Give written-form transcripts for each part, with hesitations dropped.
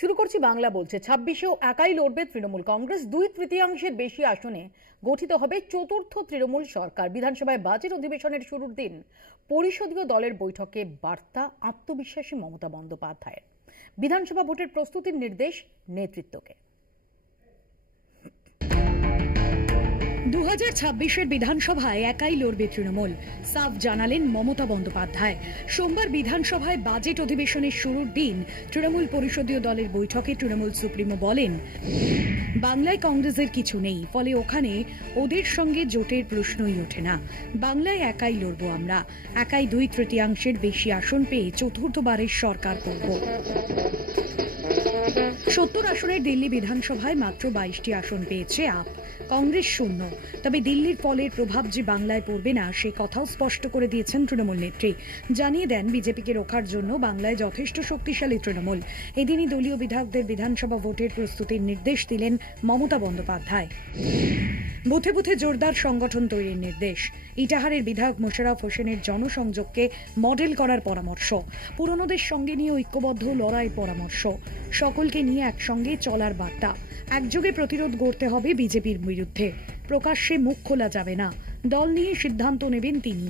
শুরু করছি বাংলা বলছে। 26-এও একাই লড়বে তৃণমূল কংগ্রেস। 2/3 বেশি আসনে গঠিত হবে চতুর্থ তৃণমূল সরকার। বিধানসভায় বাজেট অধিবেশনের শুরুর দিন পরিষদীয় দলের বৈঠকে বার্তা আত্মবিশ্বাসী মমতা বন্দ্যোপাধ্যায়ের। বিধানসভা ভোটের প্রস্তুতির নির্দেশ নেতৃত্বকে। 2026-এর বিধানসভায় একাই লড়বে তৃণমূল, সাফ জানালেন মমতা বন্দ্যোপাধ্যায়। সোমবার বিধানসভায় বাজেট অধিবেশনের শুরুর দিন তৃণমূল পরিষদীয় দলের বৈঠকে তৃণমূল সুপ্রিমো বলেন, বাংলায় কংগ্রেসের কিছু নেই, ফলে ওখানে ওদের সঙ্গে জোটের প্রশ্নই ওঠে না। বাংলায় একাই লড়বো আমরা, একাই 2/3 বেশি আসন পেয়ে চতুর্থবারের সরকার করব। 70 আসনের দিল্লি বিধানসভায় মাত্র 22টি আসন পেয়েছে আপ, কংগ্রেস শূন্য। তবে দিল্লির ফলের প্রভাব যে বাংলায় পড়বে না সে কথাও স্পষ্ট করে দিয়েছেন তৃণমূল নেত্রী। জানিয়ে দেন বিজেপিকে রোখার জন্য বাংলায় যথেষ্ট শক্তিশালী তৃণমূল। এদিনই দলীয় বিধায়কদের বিধানসভা ভোটের প্রস্তুতির নির্দেশ দিলেন মমতা বন্দ্যোপাধ্যায়। বুথে বুথে জোরদার সংগঠন তৈরির নির্দেশ। ইটাহারের বিধায়ক মোশাররফ হোসেনের জনসংযোগকে মডেল করার পরামর্শ। পুরনোদের সঙ্গে নিয়ে ঐক্যবদ্ধ লড়াইয়ের পরামর্শ। সকলকে নিয়ে একসঙ্গে চলার বার্তা। একযোগে প্রতিরোধ গড়তে হবে বিজেপির বিরুদ্ধে। প্রকাশ্যে মুখ খোলা যাবে না, দল নিয়ে সিদ্ধান্ত নেবেন তিনি।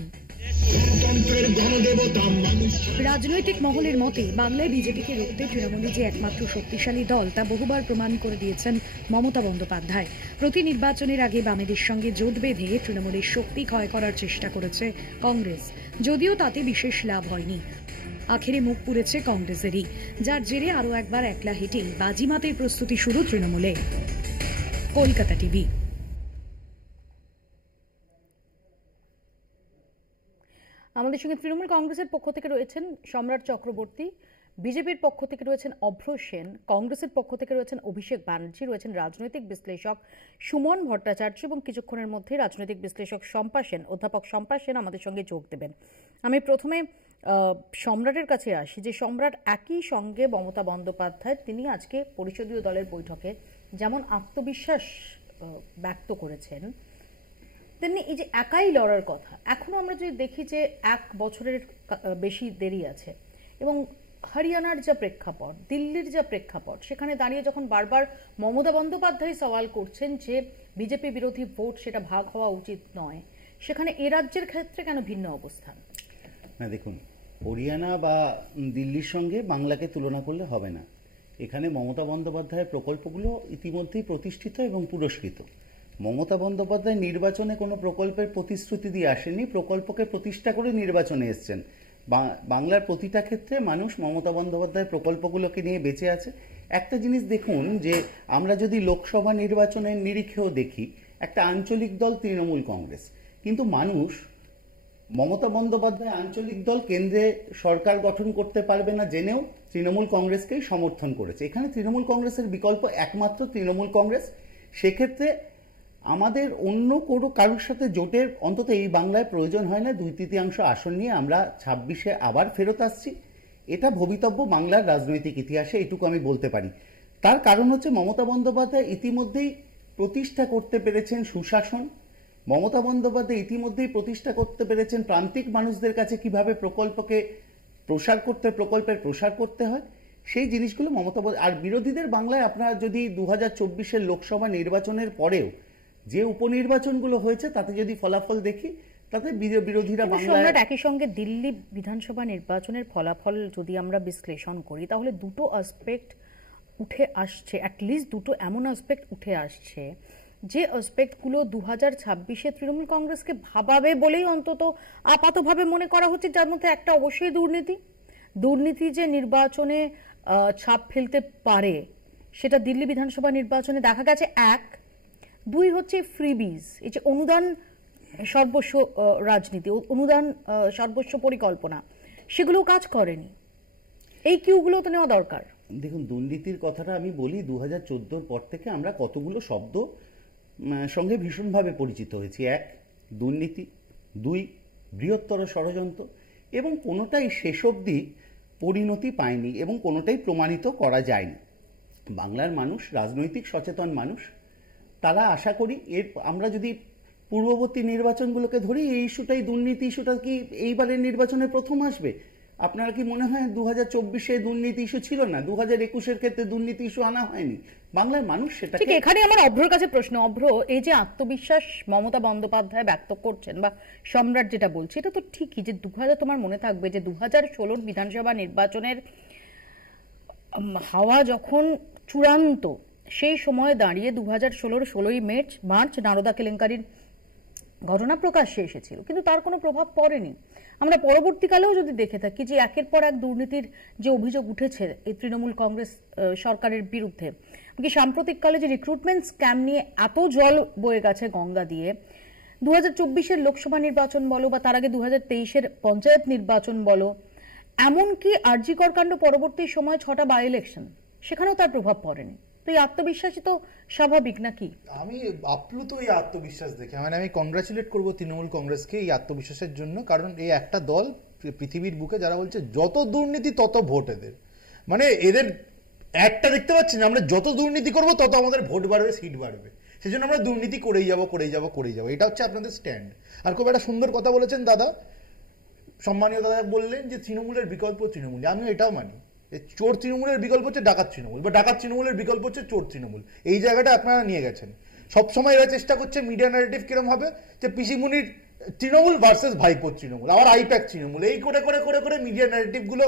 রাজনৈতিক মহলের মতে বাংলায় বিজেপিকে রুখতে তৃণমূলই যে একমাত্র শক্তিশালী দল তা বহুবার প্রমাণ করে দিয়েছেন মমতা বন্দ্যোপাধ্যায়। প্রতি নির্বাচনের আগে বামেদের সঙ্গে জোট বেঁধে তৃণমূলের শক্তি ক্ষয় করার চেষ্টা করেছে কংগ্রেস, যদিও তাতে বিশেষ লাভ হয়নি। আখেরে মুখ পুড়েছে কংগ্রেসেরই, যার জেরে আরও একবার একলা হেঁটেই বাজিমাতের প্রস্তুতি শুরু তৃণমূলে। কলকাতা টিভি। আমাদের সঙ্গে তৃণমূল কংগ্রেসের পক্ষ থেকে রয়েছেন সম্রাট চক্রবর্তী, বিজেপির পক্ষ থেকে রয়েছেন অভ্র সেন, কংগ্রেসের পক্ষ থেকে রয়েছেন অভিষেক ব্যানার্জি, রয়েছেন রাজনৈতিক বিশ্লেষক সুমন ভট্টাচার্য এবং কিছুক্ষণের মধ্যে রাজনৈতিক বিশ্লেষক শম্পা সেন, অধ্যাপক শম্পা সেন আমাদের সঙ্গে যোগ দেবেন। আমি প্রথমে সম্রাটের কাছে আসি যে সম্রাট, একই সঙ্গে মমতা বন্দ্যোপাধ্যায় তিনি আজকে পরিষদীয় দলের বৈঠকে যেমন আত্মবিশ্বাস ব্যক্ত করেছেন, তেমনি এই যে একাই লড়ার কথা, এখনো আমরা যদি দেখি যে 1 বছরের বেশি দেরি আছে এবং হরিয়ানার যা প্রেক্ষাপট, দিল্লির যা প্রেক্ষাপট, সেখানে দাঁড়িয়ে যখন বারবার মমতা বন্দ্যোপাধ্যায় সওয়াল করছেন যে বিজেপি বিরোধী ভোট সেটা ভাগ হওয়া উচিত নয়, সেখানে এ রাজ্যের ক্ষেত্রে কেন ভিন্ন অবস্থান? না, দেখুন, হরিয়ানা বা দিল্লির সঙ্গে বাংলাকে তুলনা করলে হবে না। এখানে মমতা বন্দ্যোপাধ্যায়ের প্রকল্পগুলো ইতিমধ্যেই প্রতিষ্ঠিত এবং পুরস্কৃত। মমতা বন্দ্যোপাধ্যায় নির্বাচনে কোনো প্রকল্পের প্রতিশ্রুতি দিয়ে আসেননি, প্রকল্পকে প্রতিষ্ঠা করে নির্বাচনে এসছেন। বাংলার প্রতিটা ক্ষেত্রে মানুষ মমতা বন্দ্যোপাধ্যায়ের প্রকল্পগুলোকে নিয়ে বেঁচে আছে। একটা জিনিস দেখুন যে আমরা যদি লোকসভা নির্বাচনের নিরিখেও দেখি, একটা আঞ্চলিক দল তৃণমূল কংগ্রেস, কিন্তু মানুষ মমতা বন্দ্যোপাধ্যায় আঞ্চলিক দল কেন্দ্রে সরকার গঠন করতে পারবে না জেনেও তৃণমূল কংগ্রেসকেই সমর্থন করেছে। এখানে তৃণমূল কংগ্রেসের বিকল্প একমাত্র তৃণমূল কংগ্রেস। সেক্ষেত্রে আমাদের অন্য কোনো কারোর সাথে জোটের অন্তত এই বাংলায় প্রয়োজন হয় না। 2/3 আসন নিয়ে আমরা 26-এ আবার ফেরত আসছি, এটা ভবিতব্য বাংলার রাজনৈতিক ইতিহাসে, এটুকু আমি বলতে পারি। তার কারণ হচ্ছে মমতা বন্দ্যোপাধ্যায় ইতিমধ্যেই প্রতিষ্ঠা করতে পেরেছেন সুশাসন। মমতা বন্দ্যোপাধ্যায় ইতিমধ্যেই প্রতিষ্ঠা করতে পেরেছেন প্রান্তিক মানুষদের কাছে কিভাবে প্রকল্পের প্রসার করতে হয়, সেই জিনিসগুলো মমতা। আর বিরোধীদের বাংলায় আপনারা যদি 2024-এর লোকসভা নির্বাচনের পরেও যে উপনির্বাচনগুলো হয়েছে তাতে যদি ফলাফল দেখি, তাতে বিরোধীরা বাংলায় একই সঙ্গে দিল্লি বিধানসভা নির্বাচনের ফলাফল যদি আমরা বিশ্লেষণ করি, তাহলে দুটো আসপেক্ট উঠে আসছে, অ্যাটলিস্ট দুটো এমন আসপেক্ট উঠে আসছে যে আসপেক্টগুলো 2026-এ তৃণমূল কংগ্রেসকে ভাবাবে বলেই অন্তত আপাতভাবে মনে করা হচ্ছে, যার মধ্যে একটা অবশ্যই দুর্নীতি যে নির্বাচনে ছাপ ফেলতে পারে সেটা দিল্লি বিধানসভা নির্বাচনে দেখা গেছে। 1, 2 হচ্ছে ফ্রিবিজ, এই যে অনুদান সর্বস্ব রাজনীতি, অনুদান সর্বস্ব পরিকল্পনা, সেগুলো কাজ করেনি। এই কিউগুলো তো নেওয়া দরকার। দেখুন, দুর্নীতির কথাটা আমি বলি, 2014-র পর থেকে আমরা কতগুলো শব্দ সঙ্গে ভীষণভাবে পরিচিত হয়েছি। 1, দুর্নীতি; 2, বৃহত্তর ষড়যন্ত্র, এবং কোনোটাই শেষ অবধি পরিণতি পায়নি এবং কোনোটাই প্রমাণিত করা যায়নি। বাংলার মানুষ রাজনৈতিক সচেতন মানুষ, তারা আশা করি আমরা যদি পূর্ববর্তী নির্বাচনগুলোকে ধরি, এই ইস্যুটাই, দুর্নীতি ইস্যুটা কি এইবারের নির্বাচনে প্রথম আসবে? আপনারা কি মনে হয় 2024-এ দুর্নীতি ইস্যু ছিল না? 2021-এর ক্ষেত্রে দুর্নীতি ইস্যু আনা হয়নি? বাংলার মানুষ ঠিক সেটাকে এখানে আমার অভ্রর কাছে প্রশ্ন। অভ্র, এই যে আত্মবিশ্বাস মমতা বন্দ্যোপাধ্যায় ব্যক্ত করছেন বা সম্রাট যেটা বলছে, এটা তো ঠিকই যে 2000, তোমার মনে থাকবে যে 2016 বিধানসভা নির্বাচনের হাওয়া যখন চূড়ান্ত, সেই সময় দাঁড়িয়ে 2016 16ই মার্চ নারদা কেলেঙ্কারির ঘটনা প্রকাশ্যে এসেছিল, কিন্তু তার কোনো প্রভাব পড়েনি। আমরা পরবর্তীকালেও যদি দেখে থাকি যে একের পর এক দুর্নীতির যে অভিযোগ উঠেছে এই তৃণমূল কংগ্রেস সরকারের বিরুদ্ধে, কি সাম্প্রতিককালে যে রিক্রুটমেন্ট স্ক্যাম নিয়ে এত জল বয়ে গেছে গঙ্গা দিয়ে, 2024-এর লোকসভা নির্বাচন বলো বা তার আগে 2023-এর পঞ্চায়েত নির্বাচন বলো, এমনকি আরজি কর কাণ্ড পরবর্তী সময় 6টা বাই ইলেকশন, সেখানেও তার প্রভাব পড়েনি। তো এই আত্মবিশ্বাসই তো স্বাভাবিক নাকি? আমি আপ্লুত এই আত্মবিশ্বাস দেখে, মানে আমি কংগ্রাচুলেট করব তৃণমূল কংগ্রেসকে এই আত্মবিশ্বাসের জন্য, কারণ এই একটা দল পৃথিবীর বুকে যারা বলছে যত দুর্নীতি তত ভোট এদের, মানে এদের একটা দেখতে পাচ্ছি না, আমরা যত দুর্নীতি করব তত আমাদের ভোট বাড়বে, সিট বাড়বে, সেই জন্য আমরা দুর্নীতি করেই যাব, এটা হচ্ছে আপনাদের স্ট্যান্ড। আর খুব একটা সুন্দর কথা বলেছেন দাদা, সম্মানীয় দাদা বললেন যে তৃণমূলের বিকল্প তৃণমূল। আমি এটাও মানি, চোর তৃণমূলের বিকল্প হচ্ছে ডাকাত তৃণমূল, বা ডাকাত তৃণমূলের বিকল্প হচ্ছে চোর তৃণমূল। এই জায়গাটা আপনারা নিয়ে গেছেন। সবসময় এরা চেষ্টা করছে মিডিয়া ন্যারেটিভ কিরম হবে যে পিসিমুনির তৃণমূল ভার্সেস ভাইপোর তৃণমূল, আবার আইপ্যাক তৃণমূল, এই করে করে করে করে মিডিয়া ন্যারেটিভ গুলো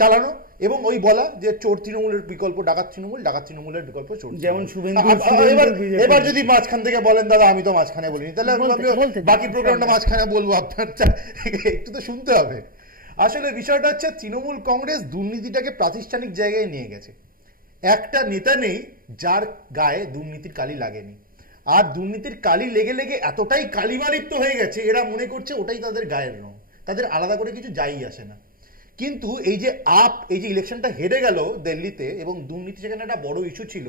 চালানো, এবং ওই বলা যে চোর তৃণমূলের বিকল্প ডাকাত তৃণমূল, ডাকাত তৃণমূলের বিকল্প চোর। যেমন এবার যদি মাঝখান থেকে বলেন দাদা আমি তো মাঝখানে বলিনি, তাহলে বাকি প্রোগ্রামটা মাঝখানে বলবো, আপনার একটু তো শুনতে হবে। আসলে বিষয়টা হচ্ছে তৃণমূল কংগ্রেস দুর্নীতিটাকে প্রাতিষ্ঠানিক জায়গায় নিয়ে গেছে। একটা নেতা নেই যার গায়ে দুর্নীতির কালি লাগেনি, আর দুর্নীতির কালি লেগে লেগে এতটাই কালিমালিপ্ত হয়ে গেছে এরা মনে করছে ওটাই তাদের গায়ের রং, তাদের আলাদা করে কিছু যাই আসে না। কিন্তু এই যে ইলেকশনটা হেরে গেল দিল্লিতে, এবং দুর্নীতি সেখানে একটা বড় ইস্যু ছিল,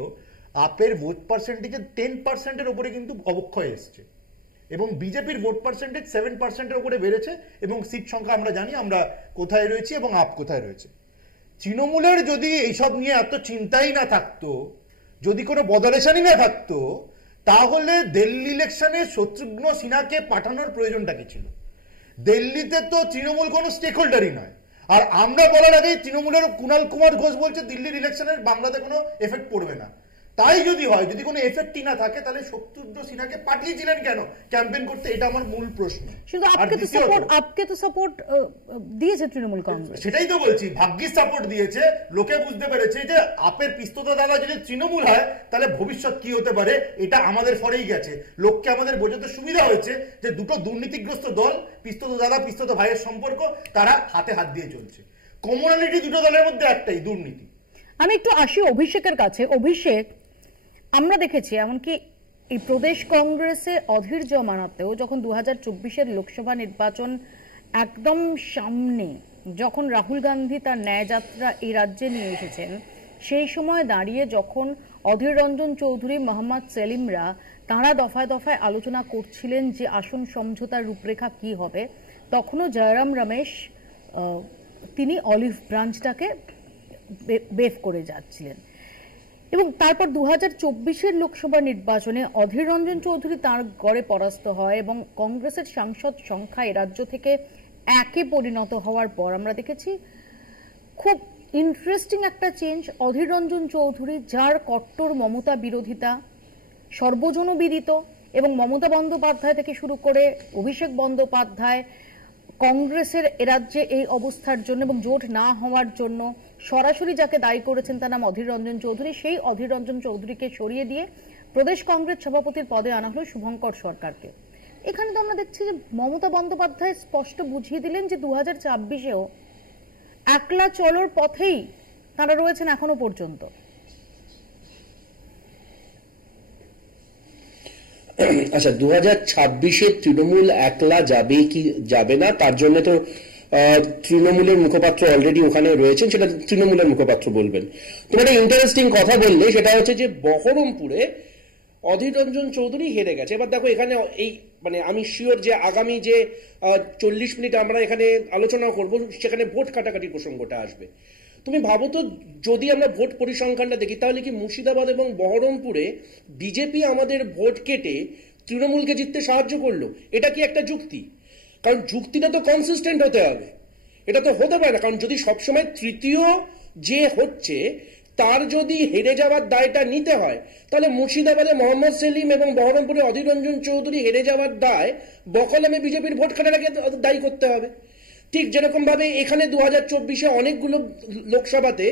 আপের ভোট পার্সেন্টেজে 10%-এর উপরে কিন্তু অবক্ষয় এসছে, এবং বিজেপির ভোট পার্সেন্টেজ 7%-এর উপরে বেড়েছে, এবং সিট সংখ্যা আমরা জানি আমরা কোথায় রয়েছি এবং আপ কোথায় রয়েছে। তৃণমূলের যদি এইসব নিয়ে এত চিন্তাই না থাকতো, যদি কোনো বদারেশনই না থাকতো, তাহলে দিল্লি ইলেকশনে শত্রুঘ্ন সিনহাকে পাঠানোর প্রয়োজনটা কি ছিল? দিল্লিতে তো তৃণমূল কোনো স্টেক হোল্ডারই নয়, আর আমরা বলার আগেই তৃণমূলের কুণাল কুমার ঘোষ বলছে দিল্লির ইলেকশনের বাংলাতে কোনো এফেক্ট পড়বে না। তাই যদি হয়, যদি কোনো এফেক্টই না থাকে, তাহলে শত্রুঘ্ন সিনহাকে পাঠিয়েছিলেন কেন ক্যাম্পেইন করতে? এটা আমার মূল প্রশ্ন। শুধু আপকে তো সাপোর্ট দিয়েছে তৃণমূল কংগ্রেস, সেটাই তো বলছি, ভাগ্যিস সাপোর্ট দিয়েছে। লোকে বুঝতে পেরেছে যে আপের পিস্ততা দাদা যদি তৃণমূল হয় তাহলে ভবিষ্যৎ কি হতে পারে, এটা আমাদের ফরেই গেছে। লোককে আমাদের বোঝাতে সুবিধা হয়েছে যে দুটো দুর্নীতিগ্রস্ত দল, পিস্তত দাদা পিস্তত ভাইয়ের সম্পর্ক, তারা হাতে হাত দিয়ে চলছে। কমনালিটি দুটো দলের মধ্যে একটাই, দুর্নীতি। আমি একটু আসি অভিষেকের কাছে। অভিষেক, আমরা দেখেছি এমনকি এই প্রদেশ কংগ্রেসে অধীর জমানাতেও যখন 2024-এর লোকসভা নির্বাচন একদম সামনে, যখন রাহুল গান্ধী তার ন্যায়যাত্রা এই রাজ্যে নিয়ে এসেছেন, সেই সময় দাঁড়িয়ে যখন অধীর রঞ্জন চৌধুরী, মোহাম্মদ সেলিমরা তাঁরা দফায় দফায় আলোচনা করছিলেন যে আসন সমঝোতার রূপরেখা কি হবে, তখনও জয়রাম রমেশ তিনি অলিভ ব্রাঞ্চটাকে বেফ করে যাচ্ছিলেন। এবং তারপর 2024-এর লোকসভা নির্বাচনে অধীর রঞ্জন চৌধুরী তার গড়ে পরাস্ত হয়, এবং কংগ্রেসের সাংসদ সংখ্যা এ রাজ্য থেকে একে পরিণত হওয়ার পর আমরা দেখেছি খুব ইন্টারেস্টিং একটা চেঞ্জ। অধীর রঞ্জন চৌধুরী, যার কট্টর মমতা বিরোধিতা সর্বজনবিদিত, এবং মমতা বন্দ্যোপাধ্যায় থেকে শুরু করে অভিষেক বন্দ্যোপাধ্যায় কংগ্রেসের এরাজ্যে এই অবস্থার জন্য এবং জোট না হওয়ার জন্য সরাসরি যাকে দায়ী করেছেন তার নাম অধীর রঞ্জন চৌধুরী, সেই অধীর রঞ্জন চৌধুরীকে সরিয়ে দিয়ে প্রদেশ কংগ্রেস সভাপতির পদে আনা হলো শুভঙ্কর সরকারকে। এখানে তো আমরা দেখছি যে মমতা বন্দ্যোপাধ্যায় স্পষ্ট বুঝিয়ে দিলেন যে 2024-এও একলা চলোর পথেই তারা রয়েছেন এখনো পর্যন্ত। আচ্ছা, 2026-এ তৃণমূল একলা যাবে কি যাবে না, তার জন্য তো তৃণমূলের মুখপাত্র অলরেডি ওখানে রয়েছেন, সেটা তৃণমূলের মুখপাত্র বলবেন। তোমার একটা ইন্টারেস্টিং কথা বললে, সেটা হচ্ছে যে বহরমপুরে অধীর রঞ্জন চৌধুরী হেরে গেছে। এবার দেখো এখানে এই মানে আমি শিওর যে আগামী যে 40 মিনিট আমরা এখানে আলোচনা করব, সেখানে ভোট কাটাকাটির প্রসঙ্গটা আসবে। তুমি ভাবো তো, যদি আমরা ভোট পরিসংখ্যানটা দেখি, তাহলে কি মুর্শিদাবাদ এবং বহরমপুরে বিজেপি আমাদের ভোট কেটে তৃণমূলকে জিততে সাহায্য করলো? এটা কি একটা যুক্তি? কারণ যুক্তিটা তো কনসিস্টেন্ট হতে হবে। এটা তো হতে পারে না, কারণ যদি সবসময় তৃতীয় যে হচ্ছে তার যদি হেরে যাওয়ার দায়টা নিতে হয়, তাহলে মুর্শিদাবাদে মোহাম্মদ সেলিম এবং বহরমপুরে অধীর রঞ্জন চৌধুরী হেরে যাওয়ার দায় বকলমে বিজেপির ভোট কাটার আগে দায়ী করতে হবে। ঠিক যেরকম ভাবে এখানে 2024-এ অনেকগুলো লোকসভাতে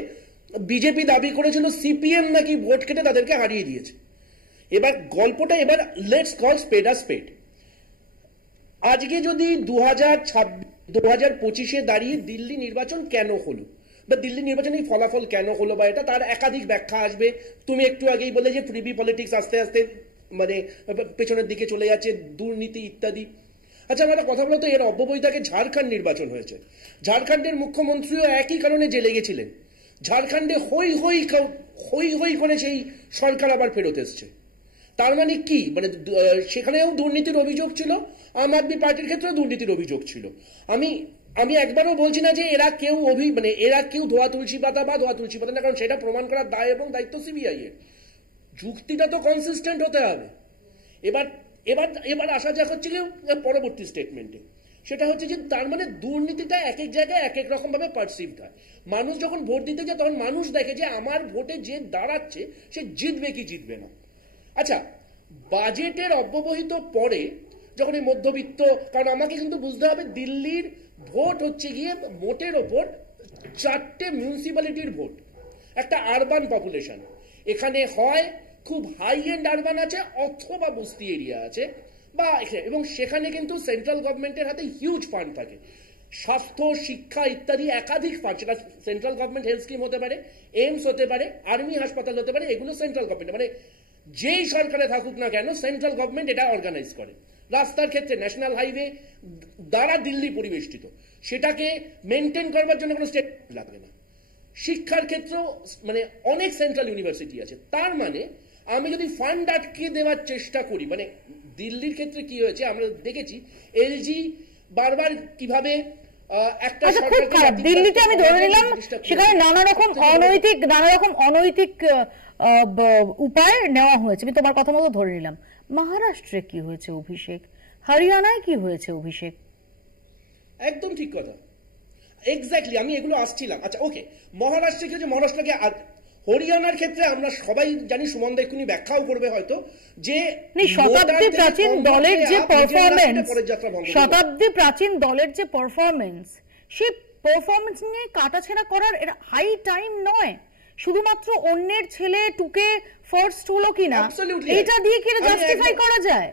বিজেপি দাবি করেছিল সিপিএম নাকি ভোট কেটে তাদেরকে হারিয়ে দিয়েছে। এবার গল্পটা, এবার লেটস কল স্পেড আ স্পেড। আজকে যদি 2025-এ দাঁড়িয়ে দিল্লি নির্বাচন কেন হলো, বা দিল্লি নির্বাচনের ফলাফল কেন হলো, বা এটা তার একাধিক ব্যাখ্যা আসবে। তুমি একটু আগেই বলে যে ফ্রিবি পলিটিক্স আস্তে আস্তে মানে পেছনের দিকে চলে যাচ্ছে, দুর্নীতি ইত্যাদি। আচ্ছা, আমার কথা বলতো, এর অব্যবহিতাকে ঝাড়খণ্ড নির্বাচন হয়েছে, ঝাড়খণ্ডের মুখ্যমন্ত্রীও একই কারণে জেলে গেছিলেন, ঝাড়খণ্ডে হই হই করে সেই সরকার আবার ফেরত এসছে। তার মানে কি, মানে সেখানেও দুর্নীতির অভিযোগ ছিল, আম আদমি পার্টির ক্ষেত্রেও দুর্নীতির অভিযোগ ছিল। আমি একবারও বলছি না যে এরা কেউ ধোয়া তুলসী পাতা বা ধোয়া তুলসী পাতা না, কারণ সেটা প্রমাণ করার দায় এবং দায়িত্ব সিবিআই এর। যুক্তিটা তো কনসিস্টেন্ট হতে হবে। এবার আসা যাক হচ্ছে কি পরবর্তী স্টেটমেন্টে, সেটা হচ্ছে যে তার মানে দুর্নীতিটা এক এক জায়গায় এক এক রকম ভাবে পারসিভড হয়। মানুষ যখন ভোট দিতে যায় তখন মানুষ দেখে যে আমার ভোটে যে দাঁড়াচ্ছে সে জিতবে কি জিতবে না। আচ্ছা, বাজেটের অব্যবহিত পরে যখন এই মধ্যবিত্ত, কারণ আমাকে কিন্তু বুঝতে হবে দিল্লির ভোট হচ্ছে গিয়ে মোটের ওপর 4টে মিউনিসিপ্যালিটির ভোট, একটা আরবান পপুলেশন। এখানে হয় খুব হাই এন্ড আরবান আছে অথবা বস্তি এরিয়া আছে, বা এবং সেখানে কিন্তু সেন্ট্রাল গভর্নমেন্টের হাতে হিউজ ফান্ড থাকে, স্বাস্থ্য, শিক্ষা ইত্যাদি একাধিক ফান্ড। সেটা সেন্ট্রাল গভর্নমেন্ট হেলথ স্কিম হতে পারে, এইমস হতে পারে, আর্মি হাসপাতাল হতে পারে, এগুলো সেন্ট্রাল গভর্নমেন্ট, মানে যেই সরকারে থাকুক না কেন সেন্ট্রাল গভর্নমেন্ট এটা অর্গানাইজ করে। রাস্তার ক্ষেত্রে ন্যাশনাল হাইওয়ে দ্বারা দিল্লি পরিবেষ্টিত, সেটাকে মেনটেন করবার জন্য কোনো স্টেট লাগবে না। শিক্ষার ক্ষেত্রেও মানে অনেক সেন্ট্রাল ইউনিভার্সিটি আছে। তার মানে আমি যদি ফান্ড আটকে দেওয়ার চেষ্টা করি, মানে দিল্লির ক্ষেত্রে কি হয়েছে আমরা দেখেছি, এলজি বারবার কিভাবে একটা খুব খারাপ দিল্লিতে আমি ধরে নিলাম সেখানে নানা রকম অনৈতিক উপায় নেওয়া হয়েছে, আমি তোমার কথা মতো ধরে নিলাম। মহারাষ্ট্রে কি হয়েছে অভিষেক, হরিয়ানায় কি হয়েছে অভিষেক? একদম ঠিক কথা, এক্স্যাক্টলি আমি এগুলো আসছিলাম। আচ্ছা ওকে, মহারাষ্ট্রে কি হয়েছে, মহারাষ্ট্রকে হরিয়ানার ক্ষেত্রে আমরা সবাই জানি, সুমনদা এক্ষুনি ব্যাখ্যাও করবে হয়তো, যে শতাব্দী প্রাচীন দলের যে পারফরমেন্স সেই পারফরমেন্স নিয়ে কাটাছেড়া করার এর হাই টাইম নয়। শুধুমাত্র অন্যের ছেলে টুকে ফার্স্ট হলো কিনা এটা দিয়ে কি জাস্টিফাই করা যায়?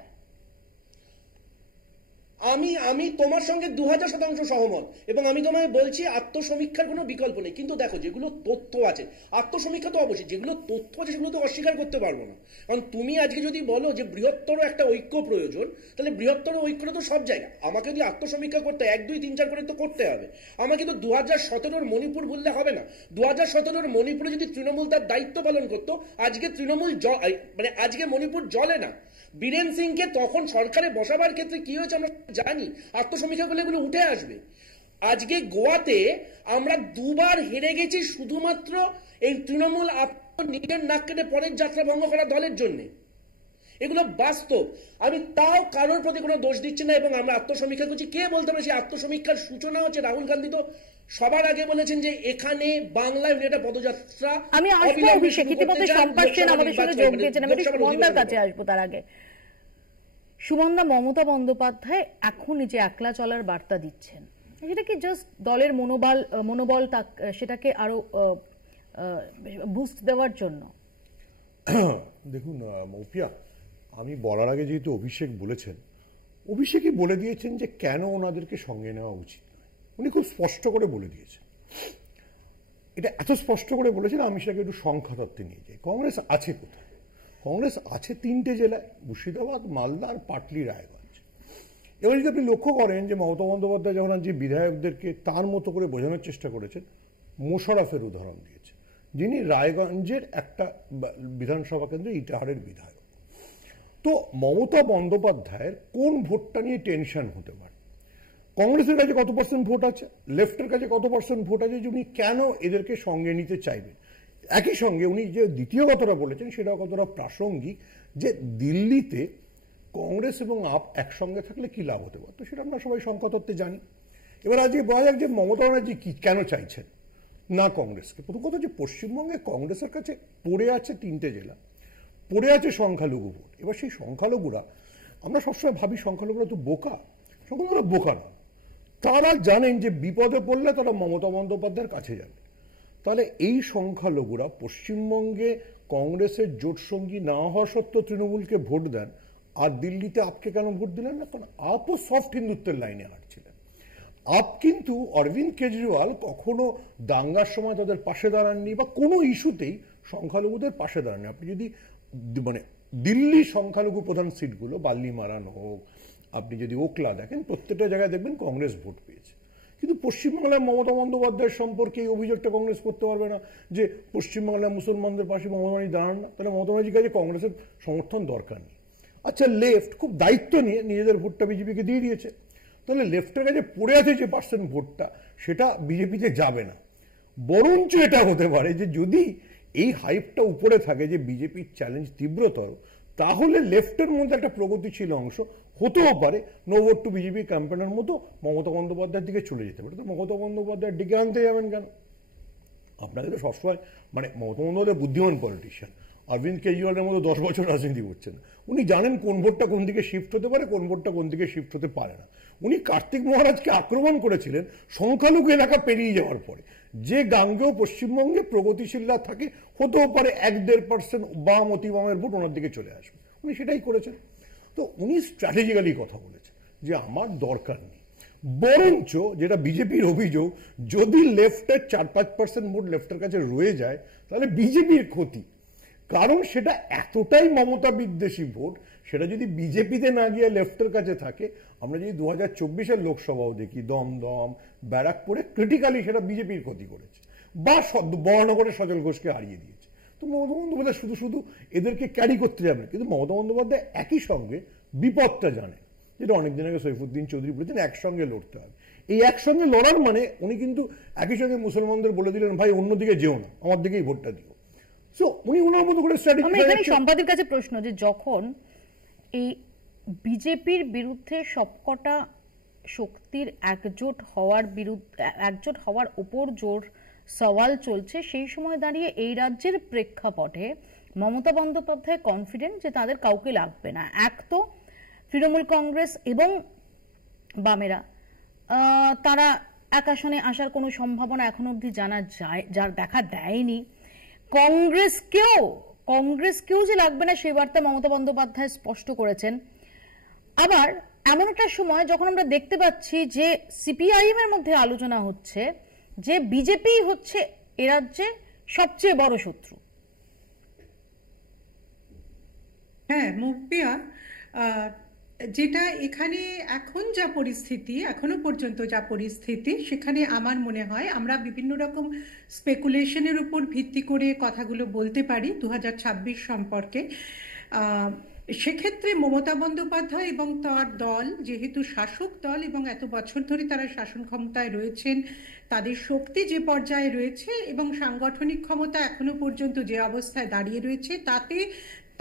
আমি তোমার সঙ্গে 2000% সহমত, এবং আমি তোমায় বলছি আত্মসমীক্ষার কোনো বিকল্প নেই। কিন্তু দেখো, যেগুলো তথ্য আছে, আত্মসমীক্ষা তো অবশ্যই, যেগুলো তথ্য আছে সেগুলো তো অস্বীকার করতে পারবো না। কারণ তুমি আজকে যদি বলো যে বৃহত্তর একটা ঐক্য প্রয়োজন, তাহলে বৃহত্তর ঐক্যটা তো সব জায়গায়। আমাকে যদি আত্মসমীক্ষা করতে 1, 2, 3, 4 করে তো করতে হবে। আমাকে তো 2017-র মণিপুর ভুললে হবে না। 2017-র মণিপুরে যদি তৃণমূল তার দায়িত্ব পালন করতো, আজকে মানে আজকে মণিপুর জ্বলে না। বীরেন সিংকে তখন সরকারে বসাবার ক্ষেত্রে কি হয়েছে আমরা জানি, আত্মসমীক্ষা করলে এগুলো উঠে আসবে। আজকে গোয়াতে আমরা 2 বার হেরে গেছি শুধুমাত্র এই তৃণমূল নিজের নাক কেটে পরের যাত্রা ভঙ্গ করা দলের জন্য। এগুলো বাস্তব। আমি তাও কারোর প্রতি কোনো দোষ দিচ্ছি না, এবং আমরা আত্মসমীক্ষা করছি। কে বলতে পারে সেই আত্মসমীক্ষার সূচনা হচ্ছে? রাহুল গান্ধী তো সবার আগে বলেছেন যে এখানে বাংলায় উনি একটা পদযাত্রা। আমি আসবো অভিষেক, ইতিমধ্যে সম্পাদ সেন আমাদের সঙ্গে যোগ দিয়েছেন, আমি সুমনদার কাছে আসবো। তার আগে সুমনদা, মমতা বন্দ্যোপাধ্যায় এখন যে একলা চলার বার্তা দিচ্ছেন, সেটা কি জাস্ট দলের মনোবল সেটাকে আরো বুস্ট দেওয়ার জন্য? দেখুন মৌপিয়া, আমি বলার আগে যেহেতু অভিষেক বলেছেন, অভিষেকই বলে দিয়েছেন যে কেন ওনাদেরকে সঙ্গে নেওয়া উচিত নয়। উনি খুব স্পষ্ট করে বলে দিয়েছেন। এটা এত স্পষ্ট করে বলেছেন, আমি সেটাকে একটু সংখ্যা তত্ত্বে নিয়ে যাই। কংগ্রেস আছে কোথায়? কংগ্রেস আছে 3টে জেলায়, মুর্শিদাবাদ, মালদা আর পাটলি রায়গঞ্জ। এবার যদি আপনি লক্ষ্য করেন যে মমতা বন্দ্যোপাধ্যায় যখন যে বিধায়কদেরকে তার মতো করে বোঝানোর চেষ্টা করেছেন, মোশাররফের উদাহরণ দিয়েছেন, যিনি রায়গঞ্জের একটা বিধানসভা কেন্দ্রে ইটাহারের বিধায়ক। তো মমতা বন্দ্যোপাধ্যায়ের কোন ভোটটা নিয়ে টেনশন হতে পারে? কংগ্রেসের কাছে কত % ভোট আছে, লেফটের কাছে কত % ভোট আছে, যে উনি কেন এদেরকে সঙ্গে নিতে চাইবেন? একই সঙ্গে উনি যে দ্বিতীয় কথাটা বলেছেন সেটাও কতটা প্রাসঙ্গিক, যে দিল্লিতে কংগ্রেস এবং আপ একসঙ্গে থাকলে কি লাভ হতে পারত, সেটা আমরা সবাই সংখ্যাতত্ত্বে জানি। এবার আজকে বলা যাক যে মমতা ব্যানার্জি কি কেন চাইছেন না কংগ্রেসকে। প্রথম কথা যে পশ্চিমবঙ্গে কংগ্রেসের কাছে পড়ে আছে 3টে জেলা, পড়ে আছে সংখ্যালঘু ভোট। এবার সেই সংখ্যালঘুরা, আমরা সবসময় ভাবি সংখ্যালঘুরা তো বোকা, সংখ্যালঘুরা বোকা না, তারা জানেন যে বিপদে পড়লে তারা মমতা বন্দ্যোপাধ্যায়ের কাছে যাবে। তাহলে এই সংখ্যালঘুরা পশ্চিমবঙ্গে কংগ্রেসের জোট সঙ্গী না হওয়া সত্ত্বেও তৃণমূলকে ভোট দেন। আর দিল্লিতে আপকে কেন ভোট দিলেন না? কারণ আপও সফট হিন্দুত্বের লাইনে হাঁটছিলেন। আপ কিন্তু অরবিন্দ কেজরিওয়াল কখনো দাঙ্গার সময় তাদের পাশে দাঁড়াননি বা কোনো ইস্যুতেই সংখ্যালঘুদের পাশে দাঁড়াননি। আপনি যদি মানে দিল্লি সংখ্যালঘু প্রধান সিটগুলো, বাল্লিমারান হোক, আপনি যদি ওকলা দেখেন, প্রত্যেকটা জায়গায় দেখবেন কংগ্রেস ভোট পেয়েছে। কিন্তু পশ্চিমবাংলায় মমতা বন্দ্যোপাধ্যায়ের সম্পর্কে এই অভিযোগটা কংগ্রেস করতে পারবে না যে পশ্চিমবাংলায় মুসলমানদের পাশে মমতা ব্যানার্জি দাঁড়ান না। তাহলে মমতা ব্যানার্জির কাছে কংগ্রেসের সমর্থন দরকার নেই। আচ্ছা, লেফট খুব দায়িত্ব নিয়ে নিজেদের ভোটটা বিজেপিকে দিয়ে দিয়েছে। তাহলে লেফটের কাছে পড়ে আছে যে পার্সেন্ট ভোটটা, সেটা বিজেপিতে যাবে না। বরঞ্চ এটা হতে পারে যে যদি এই হাইপটা উপরে থাকে যে বিজেপির চ্যালেঞ্জ তীব্রতর, তাহলে লেফটের মধ্যে একটা প্রগতিশীল অংশ হতেও পারে নো ভোট টু বিজেপি ক্যাম্পেনের মতো মমতা বন্দ্যোপাধ্যায়ের দিকে চলে যেতে পারে। তো মমতা বন্দ্যোপাধ্যায় ডেকে আনতে যাবেন কেন? আপনাকে তো সবসময় মানে মমতা বন্দ্যোপাধ্যায় বুদ্ধিমান পলিটিশিয়ান, অরবিন্দ কেজরিওয়ালের মতো 10 বছর রাজনীতি করছেন। উনি জানেন কোন ভোটটা কোন দিকে শিফট হতে পারে, কোন ভোটটা কোন দিকে শিফট হতে পারে না। উনি কার্তিক মহারাজকে আক্রমণ করেছিলেন সংখ্যালঘু এলাকা পেরিয়ে যাওয়ার পরে, যে গাঙ্গেও পশ্চিমবঙ্গে প্রগতিশীলরা থাকে, হতেও পারে 1-1.5% বাম অতি বামের ভোট ওনার দিকে চলে আসবে। উনি সেটাই করেছেন। তো উনি স্ট্র্যাটেজিক্যালি কথা বলেছেন যে আমার দরকার নেই। বরঞ্চ যেটা বিজেপির অভিযোগ, যদি লেফটের 4-5% ভোট লেফটের কাছে রয়ে যায় তাহলে বিজেপির ক্ষতি। কারণ সেটা এতটাই মমতা বিদ্বেষী ভোট, সেটা যদি বিজেপিতে না গিয়ে লেফটের কাছে থাকে, আমরা যদি 2024-এর লোকসভাও দেখি, দমদম, ব্যারাকপুরে ক্রিটিক্যালি সেটা বিজেপির ক্ষতি করেছে বা বরানগরে সজল ঘোষকে হারিয়ে দিয়েছে। তো মমতা বন্দ্যোপাধ্যায় শুধু শুধু এদেরকে ক্যারি করতে যাবে না। কিন্তু মমতা বন্দ্যোপাধ্যায় একই সঙ্গে বিপদটা জানে, যেটা অনেকদিন আগে সৈফুদ্দিন চৌধুরী বলেছেন, একসঙ্গে লড়তে হবে। এই একসঙ্গে লড়ার মানে উনি কিন্তু একই সঙ্গে মুসলমানদের বলে দিলেন, ভাই অন্যদিকে যেও না, আমার দিকেই ভোটটা দিও। উনি ওনার মতো করে স্ট্র্যাটেজি। সম্পাদের কাছে প্রশ্ন, যে যখন এই বিজেপির বিরুদ্ধে সবকটা শক্তির একজোট হওয়ার উপর জোর সওয়াল চলছে, সেই সময় দাঁড়িয়ে এই রাজ্যের প্রেক্ষাপটে মমতা বন্দ্যোপাধ্যায় কনফিডেন্ট যে তাদের কাউকে লাগবে না। এক তো তৃণমূল কংগ্রেস এবং বামেরা তারা এক আসনে আসার কোনো সম্ভাবনা এখন অবধি জানা যায়, যার দেখা দেয়নি। কংগ্রেসকেও যে লাগবে না সেই বার্তা মমতা বন্দ্যোপাধ্যায় স্পষ্ট করেছেন। আবার এমন একটা সময় যখন আমরা দেখতে পাচ্ছি যে সিপিআইএম এর মধ্যে আলোচনা হচ্ছে যে বিজেপি হচ্ছে এ রাজ্যে সবচেয়ে বড় শত্রু। হ্যাঁ মুপিয়া, যেটা এখানে এখন যা পরিস্থিতি, এখনো পর্যন্ত যা পরিস্থিতি, সেখানে আমার মনে হয় আমরা বিভিন্ন রকম স্পেকুলেশনের উপর ভিত্তি করে কথাগুলো বলতে পারি 2026 সম্পর্কে। সেক্ষেত্রে মমতা বন্দ্যোপাধ্যায় এবং তার দল যেহেতু শাসক দল এবং এত বছর ধরে তারা শাসন ক্ষমতায় রয়েছেন, তাদের শক্তি যে পর্যায়ে রয়েছে এবং সাংগঠনিক ক্ষমতা এখনো পর্যন্ত যে অবস্থায় দাঁড়িয়ে রয়েছে, তাতে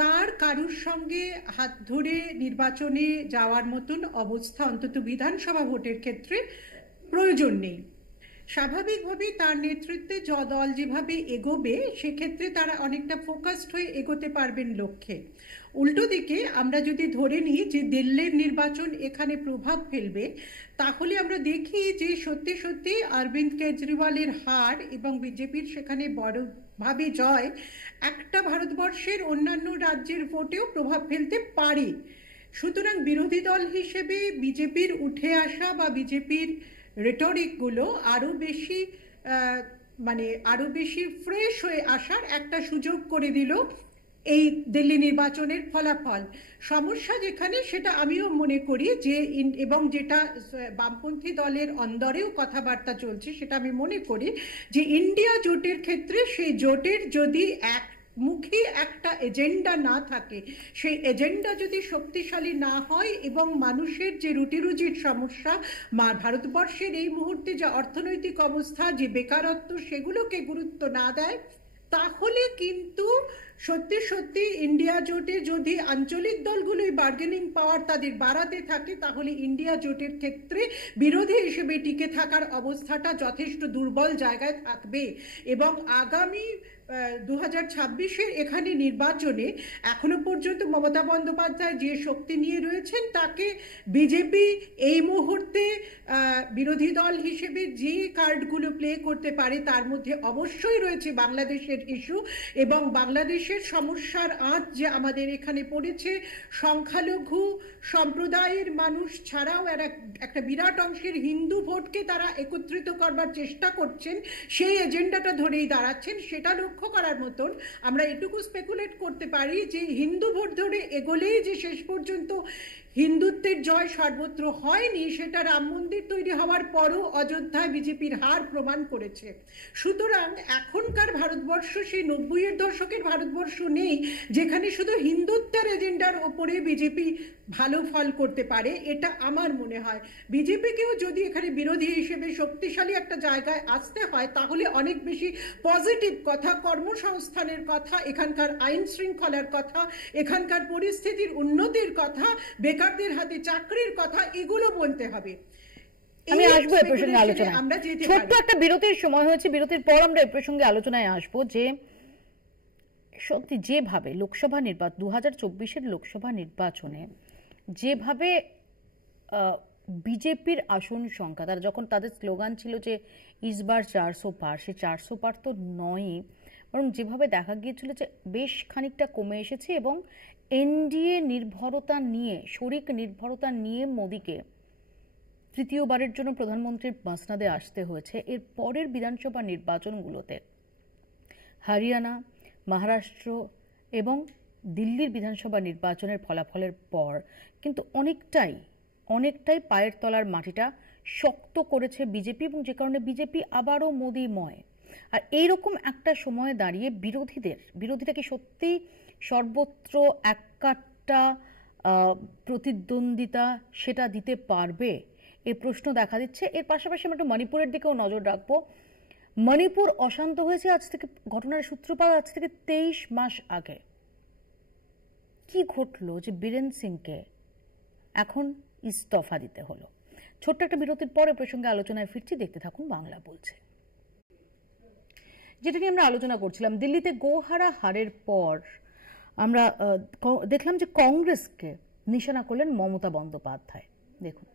তার কারুর সঙ্গে হাত ধরে নির্বাচনে যাওয়ার মতন অবস্থা অন্তত বিধানসভা ভোটের ক্ষেত্রে প্রয়োজন নেই। স্বাভাবিকভাবেই তার নেতৃত্বে দল যেভাবে এগোবে, সেক্ষেত্রে তারা অনেকটা ফোকাসড হয়ে এগোতে পারবেন লক্ষ্যে। উল্টো দিকে আমরা যদি ধরে নিই যে দিল্লির নির্বাচন এখানে প্রভাব ফেলবে, তাহলে আমরা দেখি যে সত্যি সত্যি অরবিন্দ কেজরিওয়ালের হার এবং বিজেপির সেখানে বড়ভাবে জয় একটা ভারতবর্ষের অন্যান্য রাজ্যের ভোটেও প্রভাব ফেলতে পারে। সুতরাং বিরোধী দল হিসেবে বিজেপির উঠে আসা বা বিজেপির রেটরিকগুলো আরো বেশি ফ্রেশ হয়ে আসার একটা সুযোগ করে দিল এই দিল্লি নির্বাচনের ফলাফল। সমস্যা যেখানে, সেটা আমিও মনে করি যে এবং যেটা বামপন্থী দলের অন্দরেও কথাবার্তা চলছে, সেটা আমি মনে করি যে ইন্ডিয়া জোটের ক্ষেত্রে সেই জোটের যদি মুখী একটা এজেন্ডা না থাকে, সেই এজেন্ডা যদি শক্তিশালী না হয় এবং মানুষের যে রুটিরুজির সমস্যা, ভারতবর্ষের এই মুহূর্তে যে অর্থনৈতিক অবস্থা, যে বেকারত্ব, সেগুলোকে গুরুত্ব না দেয়, তাহলে কিন্তু সত্যি সত্যি ইন্ডিয়া জোটে যদি আঞ্চলিক দলগুলোই বার্গেনিং পাওয়ার তাদের বাড়াতে থাকে, তাহলে ইন্ডিয়া জোটের ক্ষেত্রে বিরোধী হিসেবে টিকে থাকার অবস্থাটা যথেষ্ট দুর্বল জায়গায় থাকবে। এবং আগামী 2026-এর এখানে নির্বাচনে এখনো পর্যন্ত মমতা বন্দ্যোপাধ্যায় যে শক্তি নিয়ে রয়েছেন, তাকে বিজেপি এই মুহূর্তে বিরোধী দল হিসেবে যে কার্ডগুলো প্লে করতে পারে তার মধ্যে অবশ্যই রয়েছে বাংলাদেশের ইস্যু এবং বাংলাদেশের সমস্যার আঁচ যে আমাদের এখানে পড়েছে। সংখ্যালঘু সম্প্রদায়ের মানুষ ছাড়াও একটা বিরাট অংশের হিন্দু ভোটকে তারা একত্রিত করবার চেষ্টা করছেন, সেই এজেন্ডাটা ধরেই দাঁড়াচ্ছেন। সেটা লক্ষ্য করার মতন আমরা এটুকু স্পেকুলেট করতে পারি যে হিন্দু ভোট ধরে এগোলেই যে শেষ পর্যন্ত হিন্দুত্বের জয় সর্বত্র হয়নি, সেটা রাম মন্দির তৈরি হওয়ার পরও অযোধ্যায় বিজেপির হার প্রমাণ করেছে। সুতরাং এখনকার ভারতবর্ষ সেই 90-এর দশকের ভারতবর্ষ নেই যেখানে শুধু হিন্দুত্বের এজেন্ডার ওপরে বিজেপি ভালো ফল করতে পারে, এটা আমার মনে হয়। বিজেপিকেও যদি এখানে বিরোধী হিসেবে শক্তিশালী একটা জায়গায় আসতে হয়, তাহলে অনেক বেশি পজিটিভ কথা, কর্মসংস্থানের কথা, এখানকার আইন শৃঙ্খলার কথা, এখানকার পরিস্থিতির উন্নতির কথা, বেকারদের হাতে চাকরির কথা, এগুলো বলতে হবে। আমি আসবো এই প্রসঙ্গে আলোচনায়। ছোট্ট একটা বিরতির সময় হয়েছে, বিরতির পর আমরা এই প্রসঙ্গে আলোচনায় আসবো যে সত্যি যেভাবে লোকসভা নির্বাচন 2024-এর লোকসভা নির্বাচনে যেভাবে বিজেপির আসন সংখ্যা, তারা যখন তাদের স্লোগান ছিল যে ইসবার 400 পার, সে 400 পার তো নয়ই, বরং যেভাবে দেখা গিয়েছিল যে বেশ খানিকটা কমে এসেছে এবং এনডিএ নির্ভরতা নিয়ে, শরিক নির্ভরতা নিয়ে মোদিকে তৃতীয়বারের জন্য প্রধানমন্ত্রীর মাসনাদে আসতে হয়েছে। এর পরের বিধানসভা নির্বাচনগুলোতে হরিয়ানা, মহারাষ্ট্র এবং দিল্লির বিধানসভা নির্বাচনের ফলাফলের পর কিন্তু অনেকটাই পায়ের তলার মাটিটা শক্ত করেছে বিজেপি, এবং যে কারণে বিজেপি আবারও মোদিময়। আর এইরকম একটা সময়ে দাঁড়িয়ে বিরোধীরা কি সত্যি সর্বত্র একটা প্রতিদ্বন্দ্বিতা সেটা দিতে পারবে, এই প্রশ্ন দেখা দিচ্ছে। এর পাশাপাশি আমরা একটু মণিপুরের দিকেও নজর রাখবো। মণিপুর অশান্ত হয়েছে আজ থেকে, ঘটনার সূত্রপাত আজ থেকে 23 মাস আগে। কি ঘটলো যে বীরেন সিংকে এখন ইস্তফা দিতে হলো? ছোট্ট একটা বিরতির পরে প্রসঙ্গে আলোচনায় ফিরছি, দেখতে থাকুন বাংলা বলছে। যেটা নিয়ে আমরা আলোচনা করছিলাম, দিল্লিতে গোহারা হারের পর আমরা দেখলাম যে কংগ্রেসকে নিশানা করলেন মমতা বন্দ্যোপাধ্যায়। দেখুন।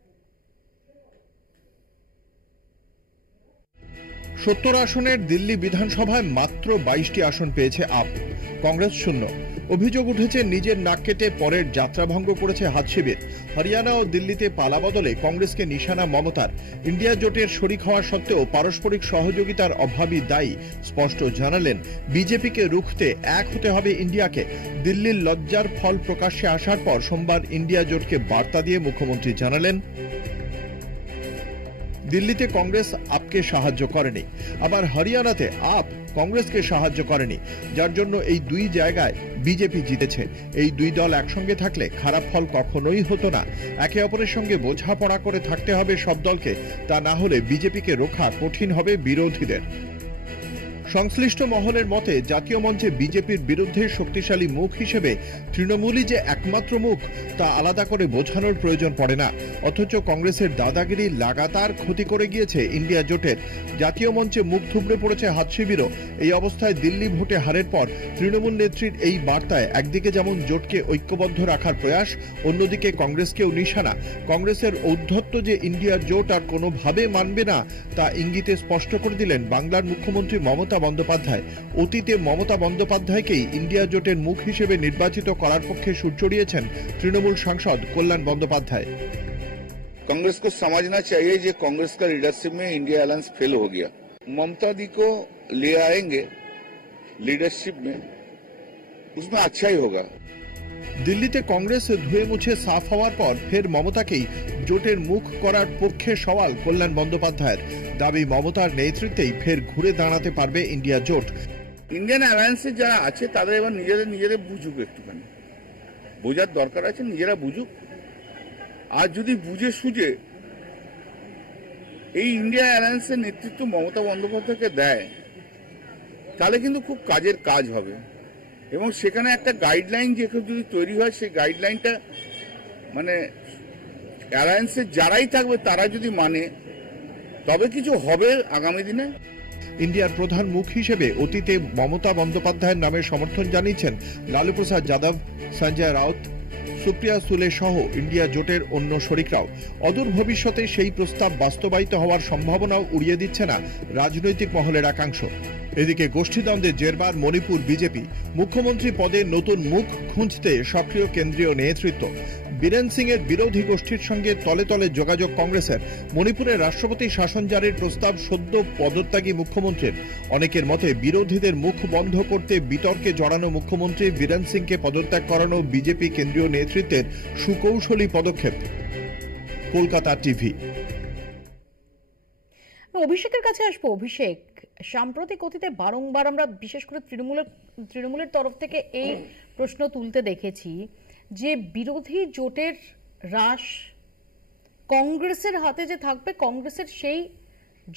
70 আসনের দিল্লি বিধানসভায় মাত্র 22টি আসন পেয়েছে আপ, কংগ্রেস শূন্য। অভিযোগ উঠেছে নিজের নাক কেটে পরের যাত্রাভঙ্গ করেছে হাত শিবির। হরিয়ানা ও দিল্লিতে পালাবদলে কংগ্রেসকে নিশানা মমতার। ইন্ডিয়া জোটের শরিক হওয়া সত্ত্বেও পারস্পরিক সহযোগিতার অভাবই দায়ী, স্পষ্ট জানালেন। বিজেপিকে রুখতে এক হতে হবে ইন্ডিয়াকে। দিল্লির লজ্জার ফল প্রকাশ্যে আসার পর সোমবার ইন্ডিয়া জোটকে বার্তা দিয়ে মুখ্যমন্ত্রী জানালেন, দিল্লিতে কংগ্রেস আপকে সাহায্য করেনি, আবার হরিয়ানাতে আপ কংগ্রেসকে সাহায্য করেনি, যার জন্য এই দুই জায়গায় বিজেপি জিতেছে। এই দুই দল একসঙ্গে থাকলে খারাপ ফল কখনোই হতো না। একে অপরের সঙ্গে বোঝাপড়া করে থাকতে হবে সব দলকে, তা না হলে বিজেপিকে রোখা কঠিন হবে বিরোধীদের। সংশ্লিষ্ট মহলের মতে জাতীয় মঞ্চে বিজেপির বিরুদ্ধে শক্তিশালী মুখ হিসেবে তৃণমূলই যে একমাত্র মুখ তা আলাদা করে বোঝানোর প্রয়োজন পড়ে না। অথচ কংগ্রেসের দাদাগিরি লাগাতার ক্ষতি করে গিয়েছে ইন্ডিয়া জোটের। জাতীয় মঞ্চে মুখ থুবড়ে পড়েছে হাত শিবিরও। এই অবস্থায় দিল্লি ভোটে হারের পর তৃণমূল নেত্রীর এই বার্তায় একদিকে যেমন জোটকে ঐক্যবদ্ধ রাখার প্রয়াস, অন্যদিকে কংগ্রেসকেও নিশানা। কংগ্রেসের ঔদ্ধত্য যে ইন্ডিয়া জোট আর কোনোভাবে মানবে না তা ইঙ্গিতে স্পষ্ট করে দিলেন বাংলার মুখ্যমন্ত্রী মমতা বন্দ্যোপাধ্যায়। অতীতে মমতা বন্দ্যোপাধ্যায়কেই ইন্ডিয়া জোটের মুখ হিসেবে নির্বাচিত করার পক্ষে সুর চড়িয়েছেন তৃণমূল সাংসদ কল্যাণ বন্দ্যোপাধ্যায়। कांग्रेस को समझना चाहिए कि कांग्रेस का लीडरशिप में इंडिया अलायंस फेल हो गया। ममता दी को ले आएंगे लीडरशिप में, उसमें अच्छा ही होगा। দিল্লিতে কংগ্রেস ধুয়ে মুছে সাফ হওয়ার পর ফের মমতাকেই জোটের মুখ করার পক্ষে সওয়াল কল্যাণ বন্দ্যোপাধ্যায়ের। দাবি মমতার নেতৃত্বেই ফের ঘুরে দাঁড়াতে পারবে ইন্ডিয়া জোট। ইন্ডিয়ান অ্যালায়েন্সে যারা আছে তাদের এবার নিজেদের বুঝুক, একটুখানি বোঝার দরকার আছে, নিজেরা বুঝুক। আর যদি বুঝে সুঝে এই ইন্ডিয়া অ্যালায়েন্সের নেতৃত্ব মমতা বন্দ্যোপাধ্যায়কে দেয়, তাহলে কিন্তু খুব কাজের কাজ হবে এবং সেখানে একটা গাইডলাইন যদি তৈরি হয়, সেই গাইডলাইনটা মানে অ্যালায়েন্সের যারাই থাকবে তারা যদি মানে, তবে কিছু হবে আগামী দিনে। ইন্ডিয়ার প্রধান মুখ হিসেবে অতীতে মমতা বন্দ্যোপাধ্যায়ের নামে সমর্থন জানিয়েছেন লালু প্রসাদ যাদব, সঞ্জয় রাউত, সুপ্রিয়া সুলে সহ ইন্ডিয়া জোটের অন্য শরিকরাও। অদূর ভবিষ্যতে সেই প্রস্তাব বাস্তবায়িত হওয়ার সম্ভাবনাও উড়িয়ে দিচ্ছে না রাজনৈতিক মহলের একাংশ। এদিকে গোষ্ঠীদ্বন্দ্বে জেরবার মণিপুর বিজেপি, মুখ্যমন্ত্রী পদে নতুন মুখ খুঁজতে সক্রিয় কেন্দ্রীয় নেতৃত্ব। বীরেন সিং এর বিরোধী গোষ্ঠীর সঙ্গে তলে তলে যোগাযোগ কংগ্রেসের। মণিপুরের রাষ্ট্রপতি শাসন জারির প্রস্তাব সদ্য পদত্যাগী মুখ্যমন্ত্রীর। অনেকের মতে বিরোধীদের মুখ বন্ধ করতে বিতর্কে জড়ানো মুখ্যমন্ত্রী বীরেন সিংকে পদত্যাগ করানো বিজেপি কেন্দ্রীয় নেতৃত্বের সুকৌশলী পদক্ষেপ। কলকাতা টিভি। অভিষেকের কাছে আসবো। অভিষেক, সাম্প্রতিক অতীতে বারংবার আমরা বিশেষ করে তৃণমূলের তরফ থেকে এই প্রশ্ন তুলতে দেখেছি যে বিরোধী জোটের রাশ কংগ্রেসের হাতে যে থাকবে, কংগ্রেসের সেই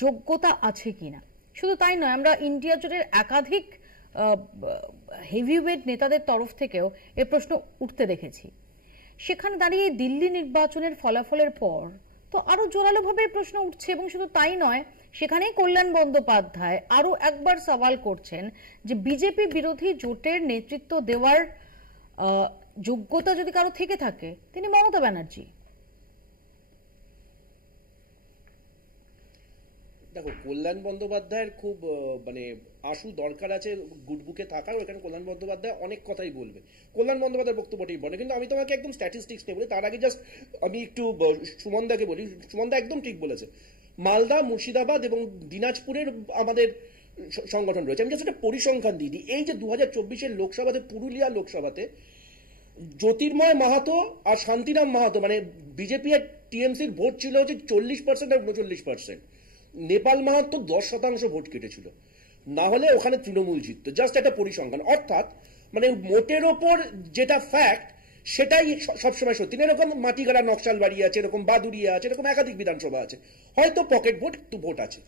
যোগ্যতা আছে কিনা। শুধু তাই নয়, আমরা ইন্ডিয়া জোটের একাধিক হেভিওয়েট নেতাদের তরফ থেকেও এ প্রশ্ন উঠতে দেখেছি। সেখানে দাঁড়িয়ে দিল্লি নির্বাচনের ফলাফলের পর তো আরো জোরালোভাবে প্রশ্ন উঠছে, এবং শুধু তাই নয়, সেখানেই কল্যাণ বন্দ্যোপাধ্যায় আরো একবার সওয়াল করছেন যে বিজেপি বিরোধী জোটের নেতৃত্ব দেওয়ার যোগ্যতা যদি কারো থেকে থাকে তিনি মমতা ব্যানার্জি। দেখো, কল্যাণ বন্দ্যোপাধ্যায়ের খুব মানে আশু দরকার আছে গুডবুকে থাকার। ওখানে কল্যাণ বন্দ্যোপাধ্যায় অনেক কথাই বলবে, কল্যাণ বন্দ্যোপাধ্যায়ের বক্তব্যটি ইম্পর্টেন্ট। কিন্তু আমি তোমাকে একদম স্ট্যাটিস্টিক্স নিয়ে বলি, তার আগে জাস্ট আমি একটু সুমনদাকে বলি। সুমনদা একদম ঠিক বলেছে। মালদা, মুর্শিদাবাদ এবং দিনাজপুরের আমাদের সংগঠন রয়েছে। আমি জাস্ট একটা পরিসংখ্যান দিয়ে দিই। এই যে 2024-এর লোকসভাতে, পুরুলিয়া লোকসভাতে জ্যোতির্ময় মাহাতো আর শান্তিরাম মাহাতো, মানে বিজেপি আর টিএমসির ভোট ছিল হচ্ছে 40% আর 39%। নেপাল মাহাতো 10% ভোট কেটেছিল, না হলে ওখানে তৃণমূল জিততো। জাস্ট একটা পরিসংখ্যান। অর্থাৎ মানে মোটের ওপর যেটা ফ্যাক্ট সেটাই সবসময় সত্যি। এরকম মাটিগাড়া, নকশালবাড়ি আছে, এরকম বাদুরিয়া আছে, এরকম একাধিক বিধানসভা আছে, হয়তো পকেট ভোট একটু ভোট আছে।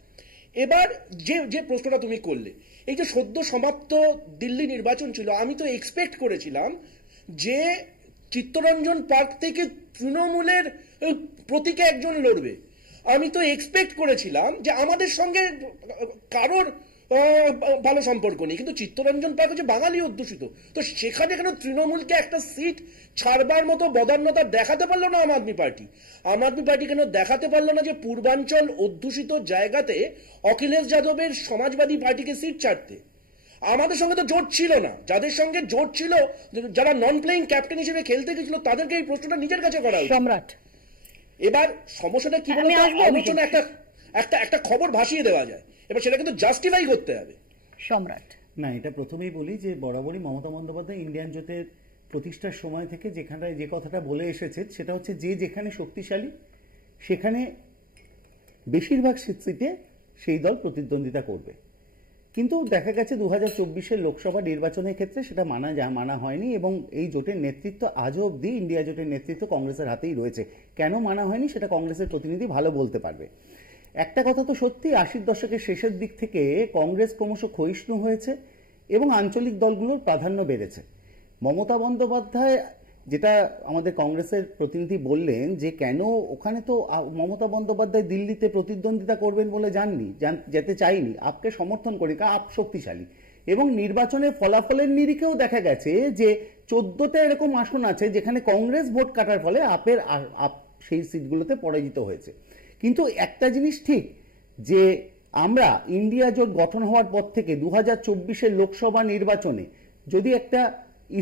এবার যে প্রশ্নটা তুমি করলে, এই যে সদ্য সমাপ্ত দিল্লি নির্বাচন ছিল, আমি তো এক্সপেক্ট করেছিলাম যে চিত্তরঞ্জন পার্ক থেকে তৃণমূলের প্রতীকে একজন লড়বে। আমি তো এক্সপেক্ট করেছিলাম যে আমাদের সঙ্গে কারোর ভালো সম্পর্ক নেই, কিন্তু চিত্তরঞ্জন পার্ক হচ্ছে বাঙালি অধ্যুষিত, তো সেখানে কেন তৃণমূলকে একটা সিট ছাড়বার মতো বদান্যতা দেখাতে পারলো না আম আদমি পার্টি? আম আদমি পার্টি কেন দেখাতে পারলো না যে পূর্বাঞ্চল অধ্যুষিত জায়গাতে অখিলেশ যাদবের সমাজবাদী পার্টিকে সিট ছাড়তে? আমাদের সঙ্গে তো জোট ছিল না। যাদের সঙ্গে জোট ছিল, যারা নন প্লেইং ক্যাপ্টেন হিসেবে খেলতে গেছিল, তাদেরকে এই প্রশ্নটা নিজের কাছে করা উচিত। সম্রাট, এবার সমস্যাটা কি বলতো, আলোচনা একটা খবর ভাসিয়ে দেওয়া যায়, এবার সেটা কিন্তু জাস্টিফাই করতে হবে। সম্রাট, না, এটা প্রথমেই বলি যে বরাবরই মমতা বন্দ্যোপাধ্যায় ইন্ডিয়ান জোটের প্রতিষ্ঠার সময় থেকে যেখানে যে কথাটা বলে এসেছে সেটা হচ্ছে যে যেখানে শক্তিশালী সেখানে বেশিরভাগ সিটে সেই দল প্রতিদ্বন্দ্বিতা করবে। কিন্তু দেখা গেছে 2024-এর লোকসভা নির্বাচনের ক্ষেত্রে সেটা মানা হয়নি, এবং এই জোটের নেতৃত্ব আজও অবধি ইন্ডিয়া জোটের নেতৃত্ব কংগ্রেসের হাতেই রয়েছে। কেন মানা হয়নি সেটা কংগ্রেসের প্রতিনিধি ভালো বলতে পারবে। একটা কথা তো সত্যি, 80-র দশকের শেষের দিক থেকে কংগ্রেস ক্রমশ ক্ষয়িষ্ণু হয়েছে এবং আঞ্চলিক দলগুলোর প্রাধান্য বেড়েছে। মমতা বন্দ্যোপাধ্যায়, যেটা আমাদের কংগ্রেসের প্রতিনিধি বললেন যে কেন ওখানে, তো মমতা বন্দ্যোপাধ্যায় দিল্লিতে প্রতিদ্বন্দ্বিতা করবেন বলে যেতে চাইনি, আপকে সমর্থন করি, কারণ আপ শক্তিশালী। এবং নির্বাচনের ফলাফলের নিরিখেও দেখা গেছে যে 14টা এরকম আসন আছে যেখানে কংগ্রেস ভোট কাটার ফলে আপ সেই সিটগুলোতে পরাজিত হয়েছে। কিন্তু একটা জিনিস ঠিক যে আমরা ইন্ডিয়া জোট গঠন হওয়ার পর থেকে 2024-এর লোকসভা নির্বাচনে যদি একটা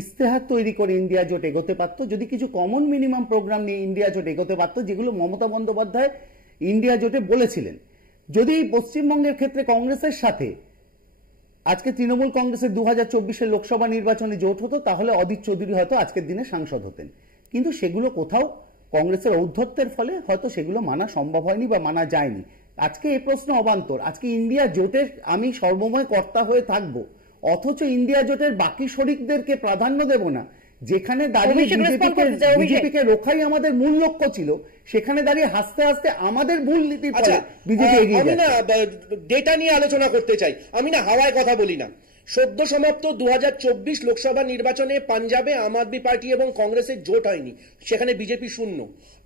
ইস্তেহার তৈরি করে ইন্ডিয়া জোট এগোতে পারত, যদি কিছু কমন মিনিমাম প্রোগ্রাম নিয়ে ইন্ডিয়া জোট এগোতে পারত, যেগুলো মমতা বন্দ্যোপাধ্যায় ইন্ডিয়া জোটে বলেছিলেন, যদি পশ্চিমবঙ্গের ক্ষেত্রে কংগ্রেসের সাথে আজকে তৃণমূল কংগ্রেসের 2024-এর লোকসভা নির্বাচনে জোট হতো, তাহলে অদিত চৌধুরী হয়তো আজকের দিনে সাংসদ হতেন। কিন্তু সেগুলো কোথাও কংগ্রেসের ঔদ্ধত্যের ফলে হয়তো সেগুলো মানা সম্ভব হয়নি বা মানা যায়নি। আজকে এই প্রশ্ন অবান্তর। আজকে ইন্ডিয়া জোটের আমি সর্বময় কর্তা হয়ে থাকবো, অথচ ইন্ডিয়া জোটের বাকি শরিকদেরকে প্রাধান্য দেব না। যেখানে দাঁড়িয়ে বিজেপিকে রক্ষাই আমাদের মূল লক্ষ্য ছিল, সেখানে দাঁড়িয়ে হাসতে হাসতে আমাদের ভুল নীতির ফলে বিজেপি এগিয়ে যাচ্ছে। আমি না ডেটা নিয়ে আলোচনা করতে চাই, আমি না হাওয়ায় কথা বলি না। সদ্য সমাপ্ত 2024 লোকসভা নির্বাচনে পাঞ্জাবে আম আদমি পার্টি এবং কংগ্রেসের জোট হয়নি, সেখানে বিজেপি শূন্য।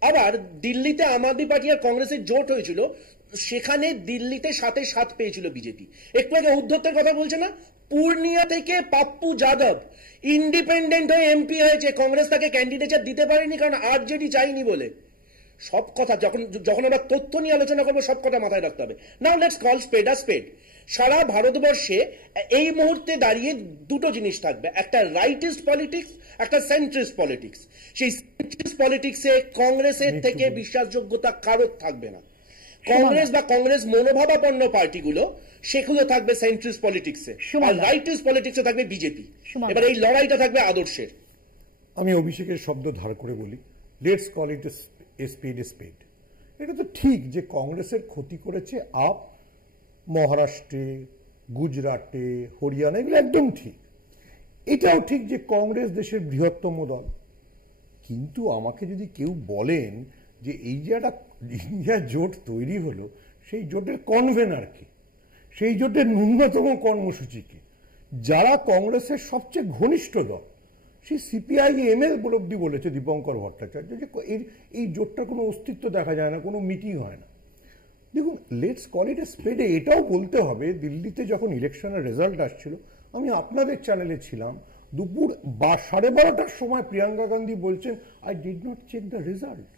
আবার দিল্লিতে আম আদমি পার্টি আর কংগ্রেসের জোট হয়েছিল, সেখানে দিল্লিতে 7-7 পেয়েছিল বিজেপি। একটু আগে উদ্ধত্তের কথা বলছে না, পূর্ণিয়া থেকে পাপ্পু যাদব ইন্ডিপেন্ডেন্ট হয়ে এমপি হয়েছে, কংগ্রেস তাকে ক্যান্ডিডেট দিতে পারেনি কারণ আরজেডি চাইনি বলে। সব কথা যখন আমরা তথ্য নিয়ে আলোচনা করবো সব কথা মাথায় রাখতে হবে। নাও লেটস কল স্পেড আ স্পেড। সারা ভারতবর্ষে এই মুহূর্তে দাঁড়িয়ে দুটো জিনিস থাকবে, একটা রাইটিস্ট পলিটিক্স, একটা সেন্ট্রিস্ট পলিটিক্স। সেই সেন্ট্রিস্ট পলিটিক্সে কংগ্রেসের থেকে বিশ্বাসযোগ্যতা কারোর থাকবে না। কংগ্রেস বা কংগ্রেস মনোভাবাপন্ন পার্টিগুলো সেগুলো থাকবে সেন্ট্রিস্ট পলিটিক্সে, আর রাইটিস্ট পলিটিক্সে থাকবে বিজেপি। এবার এই লড়াইটা থাকবে আদর্শের। আমি অভিষেকের শব্দ ধার করে বলি, লেটস কল ইট এ স্পেড এ স্পেড। এটা তো ঠিক যে কংগ্রেসের ক্ষতি করেছে আপ, মহারাষ্ট্রে, গুজরাটে, হরিয়ানা, এগুলো একদম ঠিক। এটাও ঠিক যে কংগ্রেস দেশের বৃহত্তম দল। কিন্তু আমাকে যদি কেউ বলেন যে এই যে একটা ইন্ডিয়া জোট তৈরি হলো, সেই জোটের কনভেনার কে, সেই জোটের ন্যূনতম কর্মসূচি কি, যারা কংগ্রেসের সবচেয়ে ঘনিষ্ঠ দল, সেই সিপিআইএমএল উপলব্ধি বলেছে দীপঙ্কর ভট্টাচার্য যে এই জোটটার কোনো অস্তিত্ব দেখা যায় না, কোনো মিটিং হয় না। দেখুন, লেটস কল ইট এ স্পেডে এটাও বলতে হবে, দিল্লিতে যখন ইলেকশনের রেজাল্ট আসছিল, আমি আপনাদের চ্যানেলে ছিলাম, দুপুর 12:30টার সময় প্রিয়াঙ্কা গান্ধী বলছেন, I did not check the result.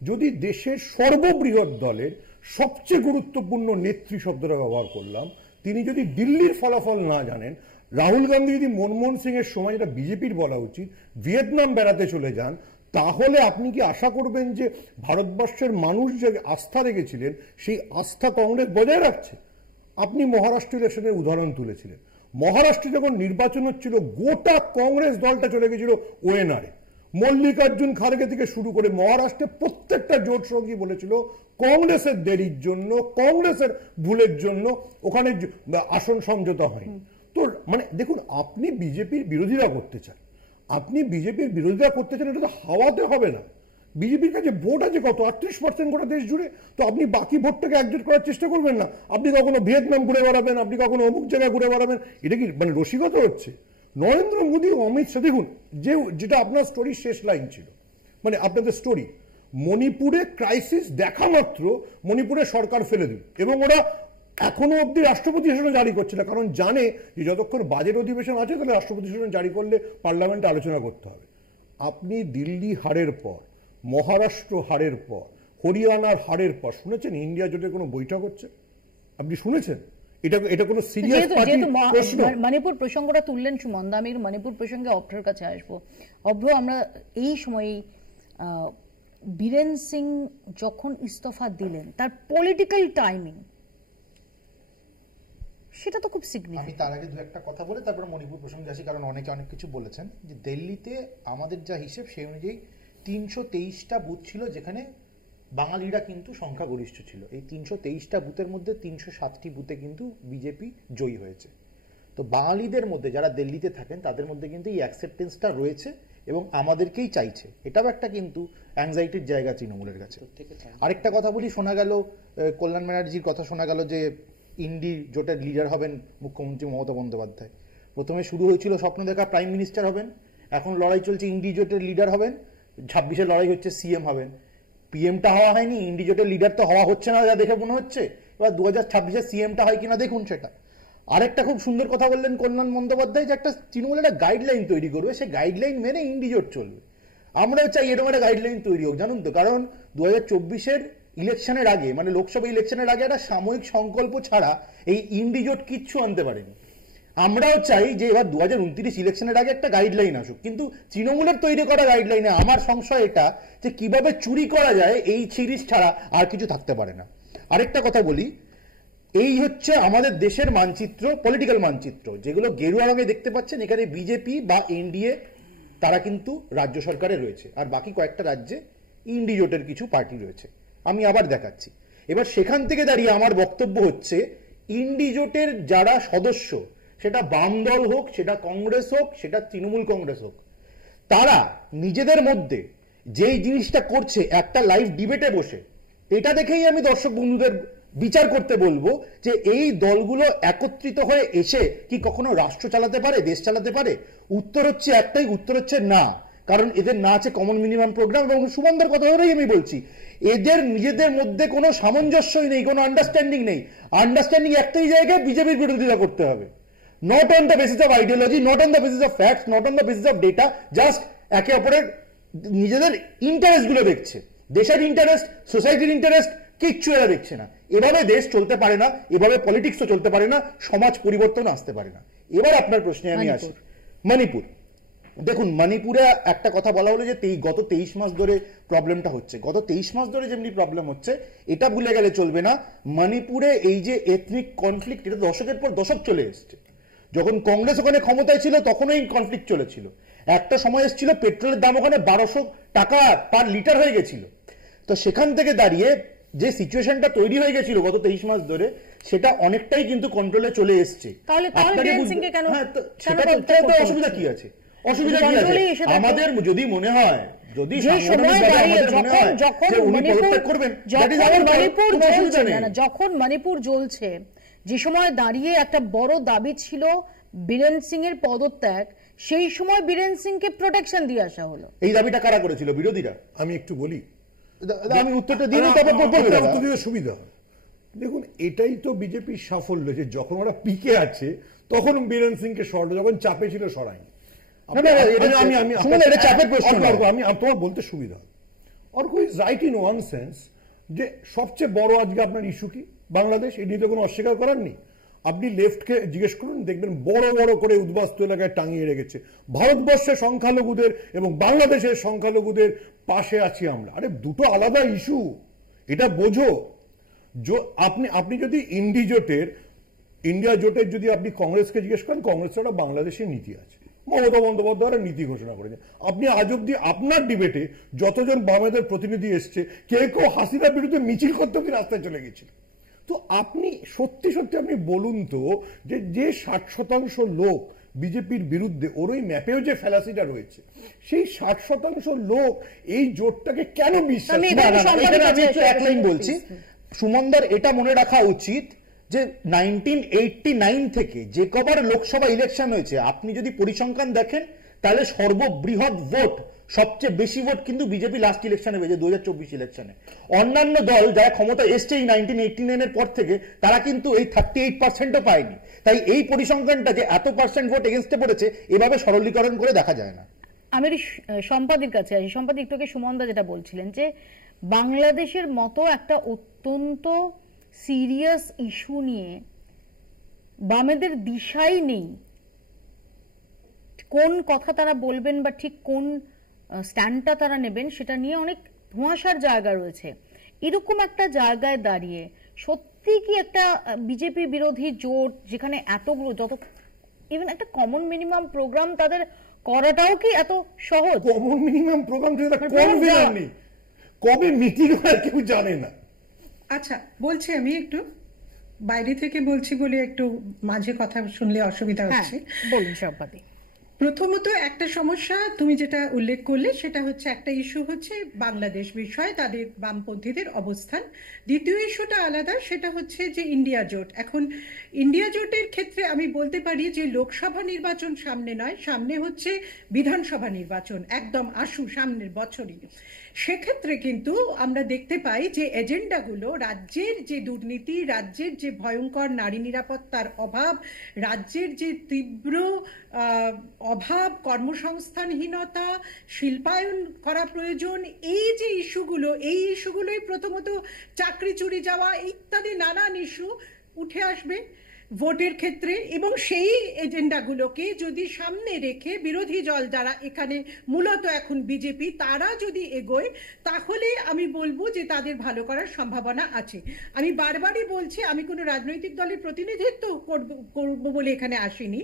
যদি দেশের সর্ববৃহৎ দলের সবচেয়ে গুরুত্বপূর্ণ নেত্রী শব্দটা ব্যবহার করলাম, তিনি যদি দিল্লির ফলাফল না জানেন, রাহুল গান্ধী যদি মনমোহন সিং এর সময়, যেটা বিজেপির বলা উচিত, ভিয়েতনাম বেড়াতে চলে যান, তাহলে আপনি কি আশা করবেন যে ভারতবর্ষের মানুষ যে আস্থা রেখেছিলেন সেই আস্থা কংগ্রেস বজায় রাখছে? আপনি মহারাষ্ট্র ইলেকশনের উদাহরণ তুলেছিলেন। মহারাষ্ট্রে যখন নির্বাচন হচ্ছিল, গোটা কংগ্রেস দলটা চলে গেছিল ওএনআর। মল্লিকার্জুন খাড়গে থেকে শুরু করে মহারাষ্ট্রে প্রত্যেকটা জোট সঙ্গী বলেছিল কংগ্রেসের দেরির জন্য, কংগ্রেসের ভুলের জন্য ওখানে আসন সমঝোতা হয়নি। তো মানে দেখুন, আপনি বিজেপির বিরোধিতা করতে চান, এটা তো হাওয়াতে হবে না। বিজেপির কাছে ভোট আছে কত, 38% গোটা দেশ জুড়ে। তো আপনি বাকি ভোটটাকে একজোট করার চেষ্টা করবেন না? আপনি কখনো ভিয়েতনাম ঘুরে বেড়াবেন, আপনি কখনো অমুক জায়গায় ঘুরে বেড়াবেন, এটা কি মানে রসিকতা হচ্ছে? নরেন্দ্র মোদী, অমিত শাহ, দেখুন যেটা আপনার স্টোরির শেষ লাইন ছিল, মানে আপনাদের স্টোরি, মণিপুরে ক্রাইসিস দেখা মাত্র মণিপুরে সরকার ফেলে দিল, এবং ওরা এখনো অব্দি রাষ্ট্রপতি শাসন জারি করছে না, কারণ জানে যে যতক্ষণ বাজেট অধিবেশন আছে তাহলে রাষ্ট্রপতি শাসন জারি করলে পার্লামেন্টে আলোচনা করতে হবে। আপনি দিল্লি হারের পর, মহারাষ্ট্র হারের পর, হরিয়ানার হারের পর শুনেছেন ইন্ডিয়া জোটের কোনো বৈঠক হচ্ছে? আপনি শুনেছেন? এটা কোনো সিরিয়াস প্রশ্ন? মণিপুর প্রসঙ্গটা তুললেন সুমনদা, আমি মণিপুর প্রসঙ্গে অভ্রর কাছে আসবো। অভ্র, আমরা এই সময়ে বীরেন সিং যখন ইস্তফা দিলেন, তার পলিটিক্যাল টাইমিং সেটা তো খুব সিগনিফিকেন্ট। আমি তার আগে দু একটা কথা বলে তারপর মণিপুর প্রসঙ্গে আসি, কারণ অনেকে অনেক কিছু বলেছেন। যে দিল্লিতে আমাদের যা হিসেব সেই অনুযায়ী 323টা বুথ ছিল যেখানে বাঙালিরা কিন্তু সংখ্যাগরিষ্ঠ ছিল। এই 323টা বুথের মধ্যে 307টি বুথে কিন্তু বিজেপি জয়ী হয়েছে। তো বাঙালিদের মধ্যে যারা দিল্লিতে থাকেন তাদের মধ্যে কিন্তু এই অ্যাকসেপ্টেন্সটা রয়েছে এবং আমাদেরকেই চাইছে। এটাও একটা কিন্তু অ্যাংজাইটির জায়গা তৃণমূলের কাছে। আরেকটা কথা বলি, শোনা গেল কল্যাণ ব্যানার্জির কথা শোনা গেল যে ইন্ডি জোটের লিডার হবেন মুখ্যমন্ত্রী মমতা বন্দ্যোপাধ্যায়। প্রথমে শুরু হয়েছিল স্বপ্ন দেখা প্রাইম মিনিস্টার হবেন, এখন লড়াই চলছে ইন্ডি জোটের লিডার হবেন, 26-এ লড়াই হচ্ছে সিএম হবেন। পিএমটা হওয়া হয়নি, ইন্ডি জোটের লিডার তো হওয়া হচ্ছে না যা দেখে মনে হচ্ছে। এবার 2026-এ সিএমটা হয় কিনা দেখুন সেটা। আরেকটা খুব সুন্দর কথা বললেন কল্যাণ বন্দ্যোপাধ্যায়, যে একটা তৃণমূল একটা গাইডলাইন তৈরি করবে, সেই গাইডলাইন মেনে ইন্ডি জোট চলবে। আমরাও চাই এরকম একটা গাইডলাইন তৈরি হোক, জানুন তো। কারণ 2024-এর ইলেকশনের আগে, মানে লোকসভা ইলেকশনের আগে একটা সাময়িক সংকল্প ছাড়া এই ইন্ডি জোট কিচ্ছু আনতে পারেনি। আমরাও চাই যে এবার 2029 ইলেকশনের আগে একটা গাইডলাইন আসুক, কিন্তু তৃণমূলের তৈরি করা গাইডলাইনে আমার সংশয় এটা যে কিভাবে চুরি করা যায় এই সিরিজ ছাড়া আর কিছু থাকতে পারে না। আরেকটা কথা বলি, এই হচ্ছে আমাদের দেশের মানচিত্র, পলিটিক্যাল মানচিত্র, যেগুলো গেরুয়া রঙে দেখতে পাচ্ছেন। এখানে বিজেপি বা এনডিএ তারা কিন্তু রাজ্য সরকারে রয়েছে, আর বাকি কয়েকটা রাজ্যে ইন্ডি জোটের কিছু পার্টি রয়েছে। আমি আবার দেখাচ্ছি। এবার সেখান থেকে দাঁড়িয়ে আমার বক্তব্য হচ্ছে, ইন্ডি জোটের যারা সদস্য, সেটা বাম দল হোক, সেটা কংগ্রেস হোক, সেটা তৃণমূল কংগ্রেস হোক, তারা নিজেদের মধ্যে যেই জিনিসটা করছে একটা লাইভ ডিবেটে বসে, এটা দেখেই আমি দর্শক বন্ধুদের বিচার করতে বলবো যে এই দলগুলো একত্রিত হয়ে এসে কি কখনো রাষ্ট্র চালাতে পারে, দেশ চালাতে পারে? উত্তর হচ্ছে একটাই, উত্তর হচ্ছে না। কারণ এদের না আছে কমন মিনিমাম প্রোগ্রাম, এবং সুমনদের কথা ধরেই আমি বলছি, এদের নিজেদের মধ্যে কোনো সামঞ্জস্যই নেই, কোনো আন্ডারস্ট্যান্ডিং নেই। আন্ডারস্ট্যান্ডিং একটাই জায়গায়, বিজেপির বিরোধিতা করতে হবে, not on the basis of ideology, not on the basis of facts, not on the basis of data, just একে অপরের নিজেদের ইন্টারেস্ট গুলো দেখছে, দেশের ইন্টারেস্ট, সোসাইটির ইন্টারেস্ট কিচ্ছু এরা দেখছে না। এভাবে দেশ চলতে পারে না, এভাবে পলিটিক্সও চলতে পারে না, সমাজ পরিবর্তন আসতে পারে না। এবার আপনার প্রশ্নে আমি আসি। মণিপুর, দেখুন মণিপুরে একটা কথা বলা হলো যে গত 23 মাস ধরে প্রবলেমটা হচ্ছে। গত 23 মাস ধরে যেমনি প্রবলেম হচ্ছে, এটা ভুলে গেলে চলবে না, মণিপুরে এই যে এথনিক কনফ্লিক্ট, এটা দশকের পর দশক চলে এসছে। যখন কংগ্রেস ওখানে ক্ষমতায় ছিল তখন এই কনফ্লিক্ট চলেছিল। একটা সময় এসেছিল পেট্রোলের দাম ওখানে 1200 টাকা পার লিটার হয়ে গেছিল। তো সেখান থেকে দাঁড়িয়ে যে সিচুয়েশনটা তৈরি হয়ে গেছিল গত 23 মাস ধরে, সেটা অনেকটাই কিন্তু কন্ট্রোলে চলে এসছে। অসুবিধা কি আছে? অসুবিধা কি আছে? আমাদের যদি মনে হয়, যদি যখন মণিপুর জ্বলছে, যে সময় দাঁড়িয়ে একটা বড় দাবি ছিল বীরেন সিং এর পদত্যাগ, সেই সময় বীরেন সিংকে প্রোটেকশন দিয়ে আসা হলো। এই দাবিটা কারা করেছিল? বিরোধীরা। আমি একটু বলি, আমি উত্তরটা দিয়ে তারপর সুবিধা হয়। দেখুন, এটাই তো বিজেপির সাফল্য, যে যখন ওরা পিকে আছে তখন বীরেন সিংকে সরালো, যখন চাপে ছিল সরায়নি। তোমার বলতে সুবিধা হয়। Arka is right in one sense, যে সবচেয়ে বড় আজকে আপনার ইস্যু কি? বাংলাদেশ। এই নিয়ে তো কোনো অস্বীকার করার নেই। আপনি লেফটকে জিজ্ঞেস করুন, দেখবেন বড় বড় করে উদ্বাস্তু এলাকায় টাঙিয়ে রেখেছে ভারতবর্ষের সংখ্যালঘুদের এবং বাংলাদেশের সংখ্যালঘুদের পাশে আছি আমরা। আরে দুটো আলাদা ইস্যু, এটা বোঝো। আপনি যদি ইন্ডিয়া জোটের যদি আপনি কংগ্রেসকে জিজ্ঞেস করেন, কংগ্রেসের একটা বাংলাদেশের নীতি আছে, মমতা বন্দ্যোপাধ্যায় নীতি ঘোষণা করেছে। আপনি আজ অব্দি আপনার ডিবেটে যতজন বামেদের প্রতিনিধি এসছে, কেউ হাসিনার বিরুদ্ধে মিছিল করতে অব্দি রাস্তায় চলে গেছিল। তো আপনি সত্যি সত্যি আপনি বলুন তো, যে 60% লোক বিজেপির বিরুদ্ধে, ওর ওই ম্যাপেও যে ফ্যালাসিটা রয়েছে, সেই 60% লোক এই জোটটাকে কেন বিশ্বাস? এক লাইন বলছি, সুমনদার এটা মনে রাখা উচিত যে 1989 থেকে যে কবার লোকসভা ইলেকশন হয়েছে, আপনি যদি পরিসংখ্যান দেখেন, তাহলে সর্ববৃহৎ ভোট, সবচেয়ে বেশি ভোট কিন্তু বিজেপি লাস্ট ইলেকশনে পেয়েছে, 2024 ইলেকশনে। অন্যান্য দল যারা ক্ষমতা এসছে এই 1989 এর পর থেকে, তারা কিন্তু এই 38%ও পায়নি। তাই এই পরিসংখ্যানটা যে এত পার্সেন্ট ভোট এগেনস্টে পড়েছে, এভাবে সরলীকরণ করে দেখা যায় না। আমি সম্পাদির কাছে আসি। সম্পাদি, একটু আগে সুমনদা যেটা বলছিলেন, যে বাংলাদেশের মতো একটা অত্যন্ত সিরিয়াস ইস্যু নিয়ে বামেদের দিশাই নেই, কোন কথা তারা বলবেন বা ঠিক কোন স্ট্যান্ডটা তারা নেবেন, সেটা নিয়ে অনেক ধোঁয়াশার জায়গা রয়েছে। এরকম একটা জায়গায় দাঁড়িয়ে সত্যি কি একটা বিজেপি বিরোধী জোট, যেখানে এতগুলো, যত ইভেন একটা কমন মিনিমাম প্রোগ্রাম তাদের করাটাও কি এত সহজ? কমন মিনিমাম প্রোগ্রাম কবে মিটিং হয় কেউ জানে না। আচ্ছা, বলছি আমি একটু বাইরে থেকে বলছি বলে একটু মাঝে কথা শুনলে অসুবিধা হচ্ছে। বলুন সম্পাদি। প্রথমত একটা সমস্যা তুমি যেটা উল্লেখ করলে, সেটা হচ্ছে একটা ইস্যু হচ্ছে বাংলাদেশ বিষয়ে তাদের বামপন্থীদের অবস্থান। দ্বিতীয় ইস্যুটা আলাদা, সেটা হচ্ছে যে ইন্ডিয়া জোট। এখন ইন্ডিয়া জোটের ক্ষেত্রে আমি বলতে পারি যে লোকসভা নির্বাচন সামনে নয়, সামনে হচ্ছে বিধানসভা নির্বাচন, একদম আশু সামনের বছরই। সেক্ষেত্রে কিন্তু আমরা দেখতে পাই যে এজেন্ডাগুলো, রাজ্যের যে দুর্নীতি, রাজ্যের যে ভয়ঙ্কর নারী নিরাপত্তার অভাব, রাজ্যের যে তীব্র অভাব, কর্মসংস্থানহীনতা, শিল্পায়ন করা প্রয়োজন, এই যে ইস্যুগুলো, এই ইস্যুগুলোই প্রথমত চাকরি চুরি যাওয়া ইত্যাদি নানান ইস্যু উঠে আসবে ভোটের ক্ষেত্রে। এবং সেই এজেন্ডাগুলোকে যদি সামনে রেখে বিরোধী দল যারা এখানে মূলত এখন বিজেপি, তারা যদি এগোয়, তাহলে আমি বলবো যে তাদের ভালো করার সম্ভাবনা আছে। আমি বারবারই বলছি, আমি কোনো রাজনৈতিক দলের প্রতিনিধিত্ব করবো বলে এখানে আসিনি।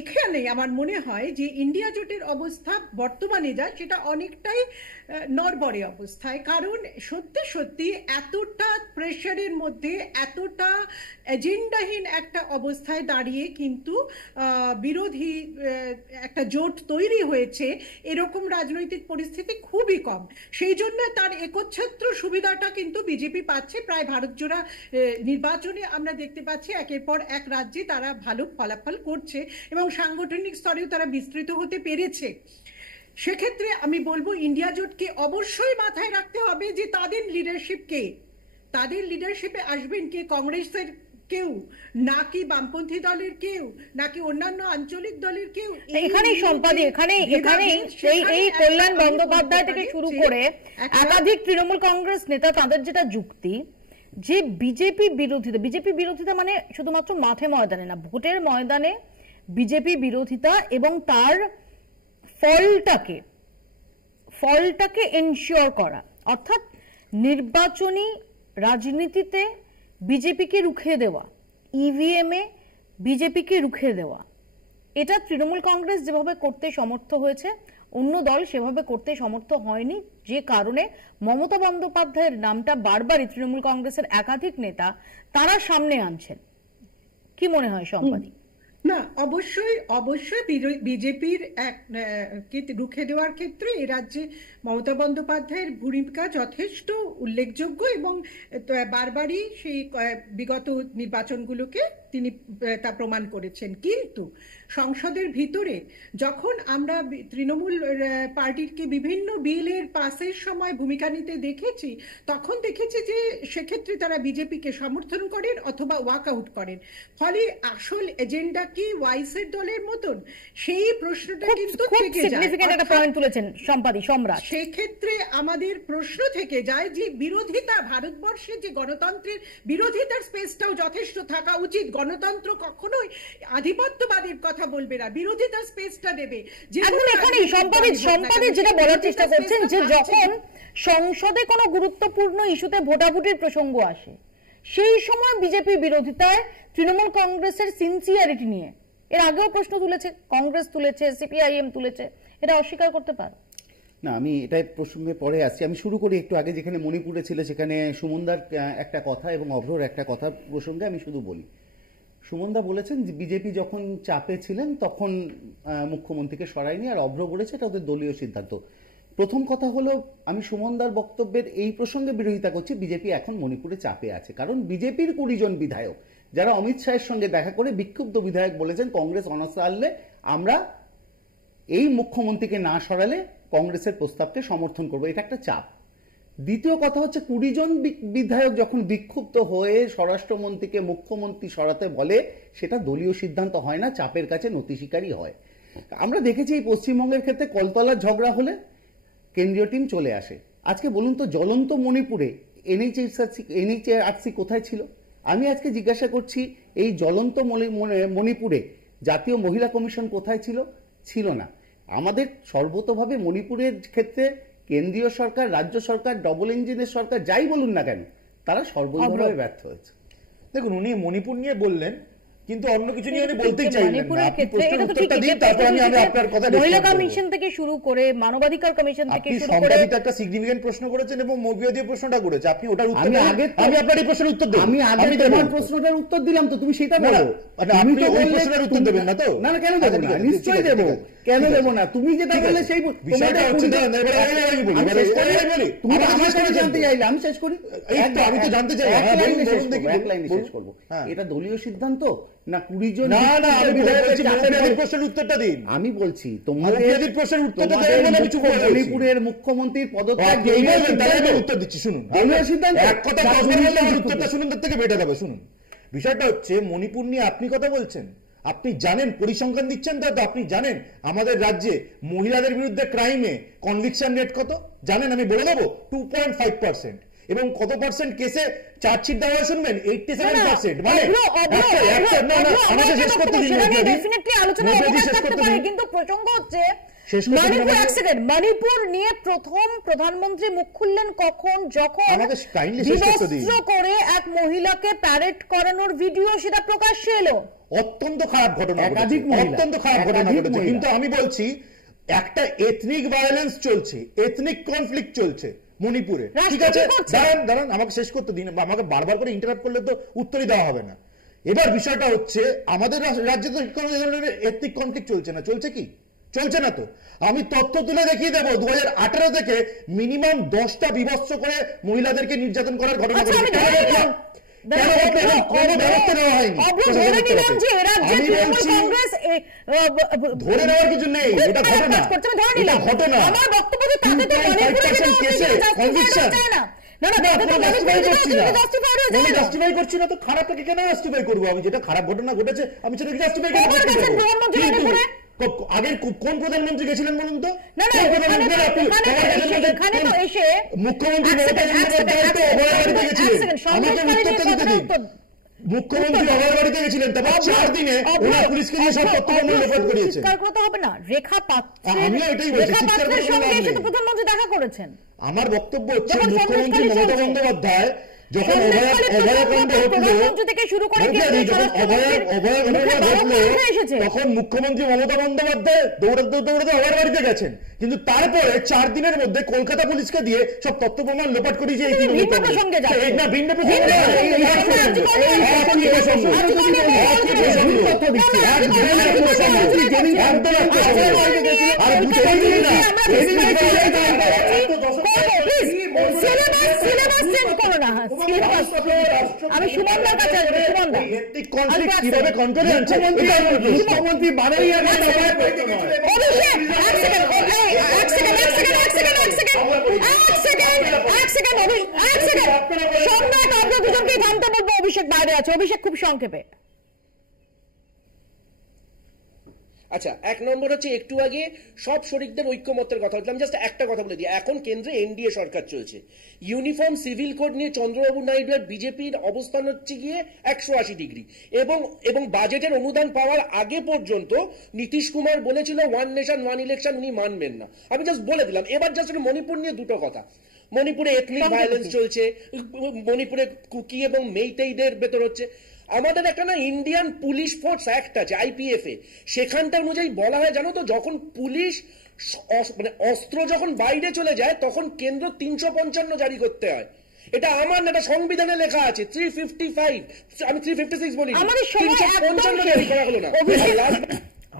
এখানে আমার মনে হয় যে ইন্ডিয়া জোটের অবস্থা বর্তমানে যা সেটা অনেকটাই নড়বড়ে অবস্থায়, কারণ সত্যি সত্যি এতটা প্রেশারের মধ্যে এতটা এজেন্ডাহীন একটা অবস্থায় দাঁড়িয়ে কিন্তু বিরোধী একটা জোট তৈরি হয়েছে, এরকম রাজনৈতিক পরিস্থিতি খুবই কম। সেই জন্য তার একচ্ছত্র সুবিধাটা কিন্তু বিজেপি পাচ্ছে। প্রায় ভারত জোড়া নির্বাচনে আমরা দেখতে পাচ্ছি একের পর এক রাজ্যে তারা ভালো ফলাফল করছে এবং সাংগঠনিক স্তরেও তারা বিস্তৃত হতে পেরেছে। সেক্ষেত্রে আমি বলবো ইন্ডিয়া জোটকে অবশ্যই মাথায় রাখতে হবে যে তাদের লিডারশিপে আসবেন কে, কংগ্রেসের কেউ নাকি বামপন্থী দলের কেউ নাকি অন্যান্য আঞ্চলিক দলের কেউ। এখানেই সম্পাদী এখানেই এই কল্যাণ বন্দ্যোপাধ্যায় থেকে শুরু করে একাধিক তৃণমূল কংগ্রেস নেতা তাদের যেটা যুক্তি যে বিজেপি বিরোধিতা মানে শুধুমাত্র মাঠে ময়দানে না, ভোটের ময়দানে বিজেপি বিরোধিতা এবং তার ফলটাকে এনশিওর করা, অর্থাৎ নির্বাচনী রাজনীতিতে বিজেপিকে রুখে দেওয়া, ইভিএমে বিজেপিকে রুখে দেওয়া। এটা তৃণমূল কংগ্রেস যেভাবে করতে সমর্থ হয়েছে অন্য দল সেভাবে করতে সমর্থ হয়নি, যে কারণে মমতা বন্দ্যোপাধ্যায়ের নামটা বারবারই তৃণমূল কংগ্রেসের একাধিক নেতা তারা সামনে আনছেন। কি মনে হয় সম্পাদী? না, অবশ্যই বিজেপির রুখে দেওয়ার ক্ষেত্রে এ রাজ্যে মমতা বন্দ্যোপাধ্যায়ের ভূমিকা যথেষ্ট উল্লেখযোগ্য এবং বারবারই সেই বিগত নির্বাচনগুলোকে তিনি তা প্রমাণ করেছেন। কিন্তু সংসদের ভিতরে যখন আমরা তৃণমূল পার্টিকে বিভিন্ন বিলের পাসের সময় ভূমিকা নিতে দেখেছি, তখন দেখেছি যে সেক্ষেত্রে তারা বিজেপিকে সমর্থন করেন অথবা ওয়াক আউট করেন। ফলে আসল এজেন্ডা কি ওয়াইসের দলের মতন, সেই প্রশ্নটা কিন্তু থেকে যায়। একটা পয়েন্ট তুলেছেন সম্পাদী সম্রাট। সেই ক্ষেত্রে আমাদের প্রশ্ন থেকে যায় যে বিরোধিতা, ভারতবর্ষে যে গণতন্ত্রের বিরোধিতার স্পেসটাও যথেষ্ট থাকা উচিত। গণতন্ত্র কখনোই আধিপত্যবাদের কথা বলবে না, বিরোধিতার স্পেসটা দেবে। এখন এখানে সম্পাদী যেটা বলার চেষ্টা করছেন যে যখন সংসদে কোনো গুরুত্বপূর্ণ ইস্যুতে ভোটাভুটির প্রসঙ্গ আসে সেই সময় বিজেপি বিরোধিতায় তৃণমূল কংগ্রেসের সিনসিয়ারিটি নিয়ে এর আগেও প্রশ্ন তুলেছে, কংগ্রেস তুলেছে, সিপিআইএম তুলেছে, এটা অস্বীকার করতে পারে না। আমি এটাই প্রসঙ্গে পরে আসছি। আমি শুরু করি একটু আগে, যেখানে মণিপুরে ছিল সেখানে সুমনদার একটা কথা এবং অভ্রর একটা কথা প্রসঙ্গে আমি শুধু বলি। সুমনদা বলেছেন যে বিজেপি যখন চাপে ছিলেন তখন মুখ্যমন্ত্রীকে সরায়নি, আর অভ্র বলেছে এটা ওদের দলীয় সিদ্ধান্ত। প্রথম কথা হলো, আমি সুমনদার বক্তব্যের এই প্রসঙ্গে বিরোধিতা করছি। বিজেপি এখন মণিপুরে চাপে আছে কারণ বিজেপির 20 জন বিধায়ক যারা অমিত শাহের সঙ্গে দেখা করে বিক্ষুব্ধ বিধায়ক বলেছেন কংগ্রেস অনাস্থা আনলে আমরা এই মুখ্যমন্ত্রীকে না সরালে কংগ্রেসের প্রস্তাবকে সমর্থন করবো, এটা একটা চাপ। দ্বিতীয় কথা হচ্ছে 20 জন বিধায়ক যখন বিক্ষুব্ধ হয়ে স্বরাষ্ট্রমন্ত্রীকে মুখ্যমন্ত্রী সরাতে বলে সেটা দলীয় সিদ্ধান্ত হয় না, চাপের কাছে নতি স্বীকারই হয়। আমরা দেখেছি এই পশ্চিমবঙ্গের ক্ষেত্রে কলতলার ঝগড়া হলে কেন্দ্রীয় টিম চলে আসে। আজকে বলুন তো জ্বলন্ত মণিপুরে এনএইচআরসি কোথায় ছিল? আমি আজকে জিজ্ঞাসা করছি এই জ্বলন্ত মণিপুরে জাতীয় মহিলা কমিশন কোথায় ছিল? ছিল না। আমাদের সর্বতভাবে মণিপুরের ক্ষেত্রে কেন্দ্রীয় সরকার, রাজ্য সরকার, ডবল ইঞ্জিনের সরকার যাই বলুন না কেন, তারা সর্বভাবে ব্যর্থ হয়েছে। দেখুন, উনি মণিপুর নিয়ে বললেন কিন্তু অন্য কিছু নিয়ে উনি বলতেই চাইলেন না। আপনি প্রশ্নের উত্তরটা দিন, তারপর আমি আপনার কথা মহিলা কমিশন থেকে শুরু করে মানবাধিকার কমিশন থেকে শুরু করে সম্পাদিত একটা সিগনিফিকেন্ট প্রশ্ন করেছেন এবং মবিয়া দিয়ে প্রশ্নটা করেছে। আপনি ওটার উত্তর দেন, আমি আপনার এই প্রশ্নের উত্তর দেব। আমি আগে তোমার প্রশ্নটার উত্তর দিলাম তো, তুমি সেটা বলো। আপনি তো ওই প্রশ্নের উত্তর দেবেন না তো? না না, কেন দেব না? নিশ্চয়ই দেব। কেন দেব না? তুমি যেটা বললে সেই বিষয়টা হচ্ছে না। তুমি আমার কাছে জানতে চাইলে আমি শেষ করি। আমি তো জানতে চাই, এক লাইনে শেষ করব। এটা দলীয় সিদ্ধান্ত না 20 জন? না না, আমি বলছি মৌপিয়াদির প্রশ্নের উত্তরটা দিন। আমি বলছি তোমাদের প্রশ্নের উত্তরটা দেন, আমি চুপ করে মণিপুরের মুখ্যমন্ত্রীর পদত্যাগ উত্তর দিচ্ছি। শুনুন, দলীয় সিদ্ধান্ত এক কথা উত্তরটা শুনুন, তার থেকে বেটে যাবে। শুনুন, বিষয়টা হচ্ছে মণিপুর নিয়ে আপনি কথা বলছেন, আপনি জানেন পরিসংখ্যান দিচ্ছেন তো আপনি জানেন আমাদের রাজ্যে মহিলাদের বিরুদ্ধে ক্রাইমে কনভিকশন রেট কত জানেন? আমি বলে দেবো 2.5%। এবং কত পার্সেন্ট কেসে চার্জশিট দেওয়া হয় শুনবেন? 87%। মানে আমাকে শেষ করতে দিন। কিন্তু প্রসঙ্গ হচ্ছে মণিপুর নিয়ে প্রথম প্রধানমন্ত্রী মুখ খুললেন কখন? যখন বিবস্ত্র করে এক মহিলাকে প্যারেড করানোর ভিডিও সেটা প্রকাশ্যে এলো। অত্যন্ত খারাপ ঘটনা একাধিক ঘটেছে, মহিলা, অত্যন্ত খারাপ ঘটনা একাধিক ঘটেছে। মহিলা। কিন্তু আমি বলছি একটা এথনিক ভায়োলেন্স চলছে, এথনিক কনফ্লিক্ট চলছে মণিপুরে, ঠিক আছে? দাঁড়ান আমাকে শেষ করতে দিন, আমাকে বারবার করে ইন্টারাপ্ট করলে তো উত্তরই দেওয়া হবে না। এবার বিষয়টা হচ্ছে আমাদের রাজ্যে তো কোনো ধরনের এথনিক কনফ্লিক্ট চলছে না, চলছে কি? চলছে না তো। আমি তথ্য তুলে দেখিয়ে দেবো 2018 থেকে মিনিমাম 10টা বিভৎস করে মহিলাদেরকে নির্যাতন করার ঘটনা ঘটেছে। কেন ঘটলো? কোনো ব্যবস্থা নেওয়া হয়নি। আমি বলছি ধরে নেওয়ার কিছু নেই, এটা ঘটনা, এটা ঘটনা। 2.5% কেসে কনভিকশন। জাস্টিফাই করছি না তো, খারাপটাকে কেন জাস্টিফাই করবো? আমি যেটা খারাপ ঘটনা ঘটেছে আমি সেটাকে জাস্টিফাই করবো। আগের কোন প্রধানমন্ত্রী গেছিলেন বলুন তো? মুখ্যমন্ত্রী মমতা বন্দ্যোপাধ্যায় তো অভয়ার বাড়িতে গেছিলেন, আমাকে উত্তরটা দিতে দিন। মুখ্যমন্ত্রী অভয়ার বাড়িতে গেছিলেন, তারপর 4 দিনে ওনার পুলিশকে দিয়ে সব তথ্য রেকর্ড করিয়েছে। চিৎকার করতে হবে না, রেখা পাত্রের আমিও এটাই বলছি, চিৎকার করতে সঙ্গে হবে এসে না। তো প্রধানমন্ত্রী দেখা করেছেন। আমার বক্তব্য হচ্ছে যখন মুখ্যমন্ত্রী সন্দেশখালী মমতা চলছে, বন্দ্যোপাধ্যায় যখন অভয়াকাণ্ড ঘটলো, প্রধানমন্ত্রী থেকে শুরু করে যখন অভয়াকাণ্ড ঘটলো তখন মুখ্যমন্ত্রী মমতা বন্দ্যোপাধ্যায় দৌড়াতে অভয়ার বাড়িতে গেছেন, কিন্তু তারপরে 4 দিনের মধ্যে কলকাতা পুলিশকে দিয়ে সব তথ্য প্রমাণ লোপাট করিয়েছে। এই ভিন্ন প্রসঙ্গে যাচ্ছে। না, ভিন্ন প্রসঙ্গে না, এই একই প্রসঙ্গ। আমি সুমনদার কাছে আসবো। সুমনদা, কিভাবে কন্ট্রোলে আনছে মুখ্যমন্ত্রী অভিষেক বাইরে আছে, অভিষেক খুব সংক্ষেপে। আচ্ছা, 1 নম্বর হচ্ছে একটু আগে সব শরিকদের ঐক্যমত্যের কথা বললাম, জাস্ট একটা কথা বলে দিই। এখন কেন্দ্রে এনডিএ সরকার চলছে, ইউনিফর্ম সিভিল কোড নিয়ে চন্দ্রবাবু নাইডু আর বিজেপির অবস্থান হচ্ছে গিয়ে 180 ডিগ্রি, এবং বাজেটের অনুদান পাওয়ার আগে পর্যন্ত নীতিশ কুমার বলেছিল 1 নেশন 1 ইলেকশন উনি মানবেন না। আমি জাস্ট বলে দিলাম। এবার জাস্ট মণিপুর নিয়ে দুটো কথা। মণিপুরে এথনিক ভায়োলেন্স চলছে, মণিপুরে কুকি এবং মেইতেইদের ভেতর হচ্ছে। আমাদের একটা না ইন্ডিয়ান পুলিশ ফোর্স অ্যাক্ট আছে, IPF এ, সেখানটা অনুযায়ী বলা হয় জানো তো, যখন পুলিশ মানে অস্ত্র যখন বাইরে চলে যায় তখন কেন্দ্র 355 জারি করতে হয়। এটা আমার না, এটা সংবিধানে লেখা আছে 355, আমি 356 বলি, 355 জারি করা হলো না।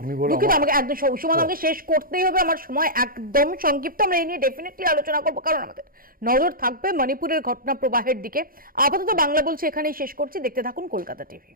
আমি বলবো আমাকে একদম সুমন, আমাকে শেষ করতেই হবে, আমার সময় একদম সংক্ষিপ্ত। আমরা এই নিয়ে ডেফিনেটলি আলোচনা করবো, কারণ আমাদের নজর থাকবে মণিপুরের ঘটনা প্রবাহের দিকে। আপাতত বাংলা বলছি এখানেই শেষ করছি। দেখতে থাকুন কলকাতা টিভি।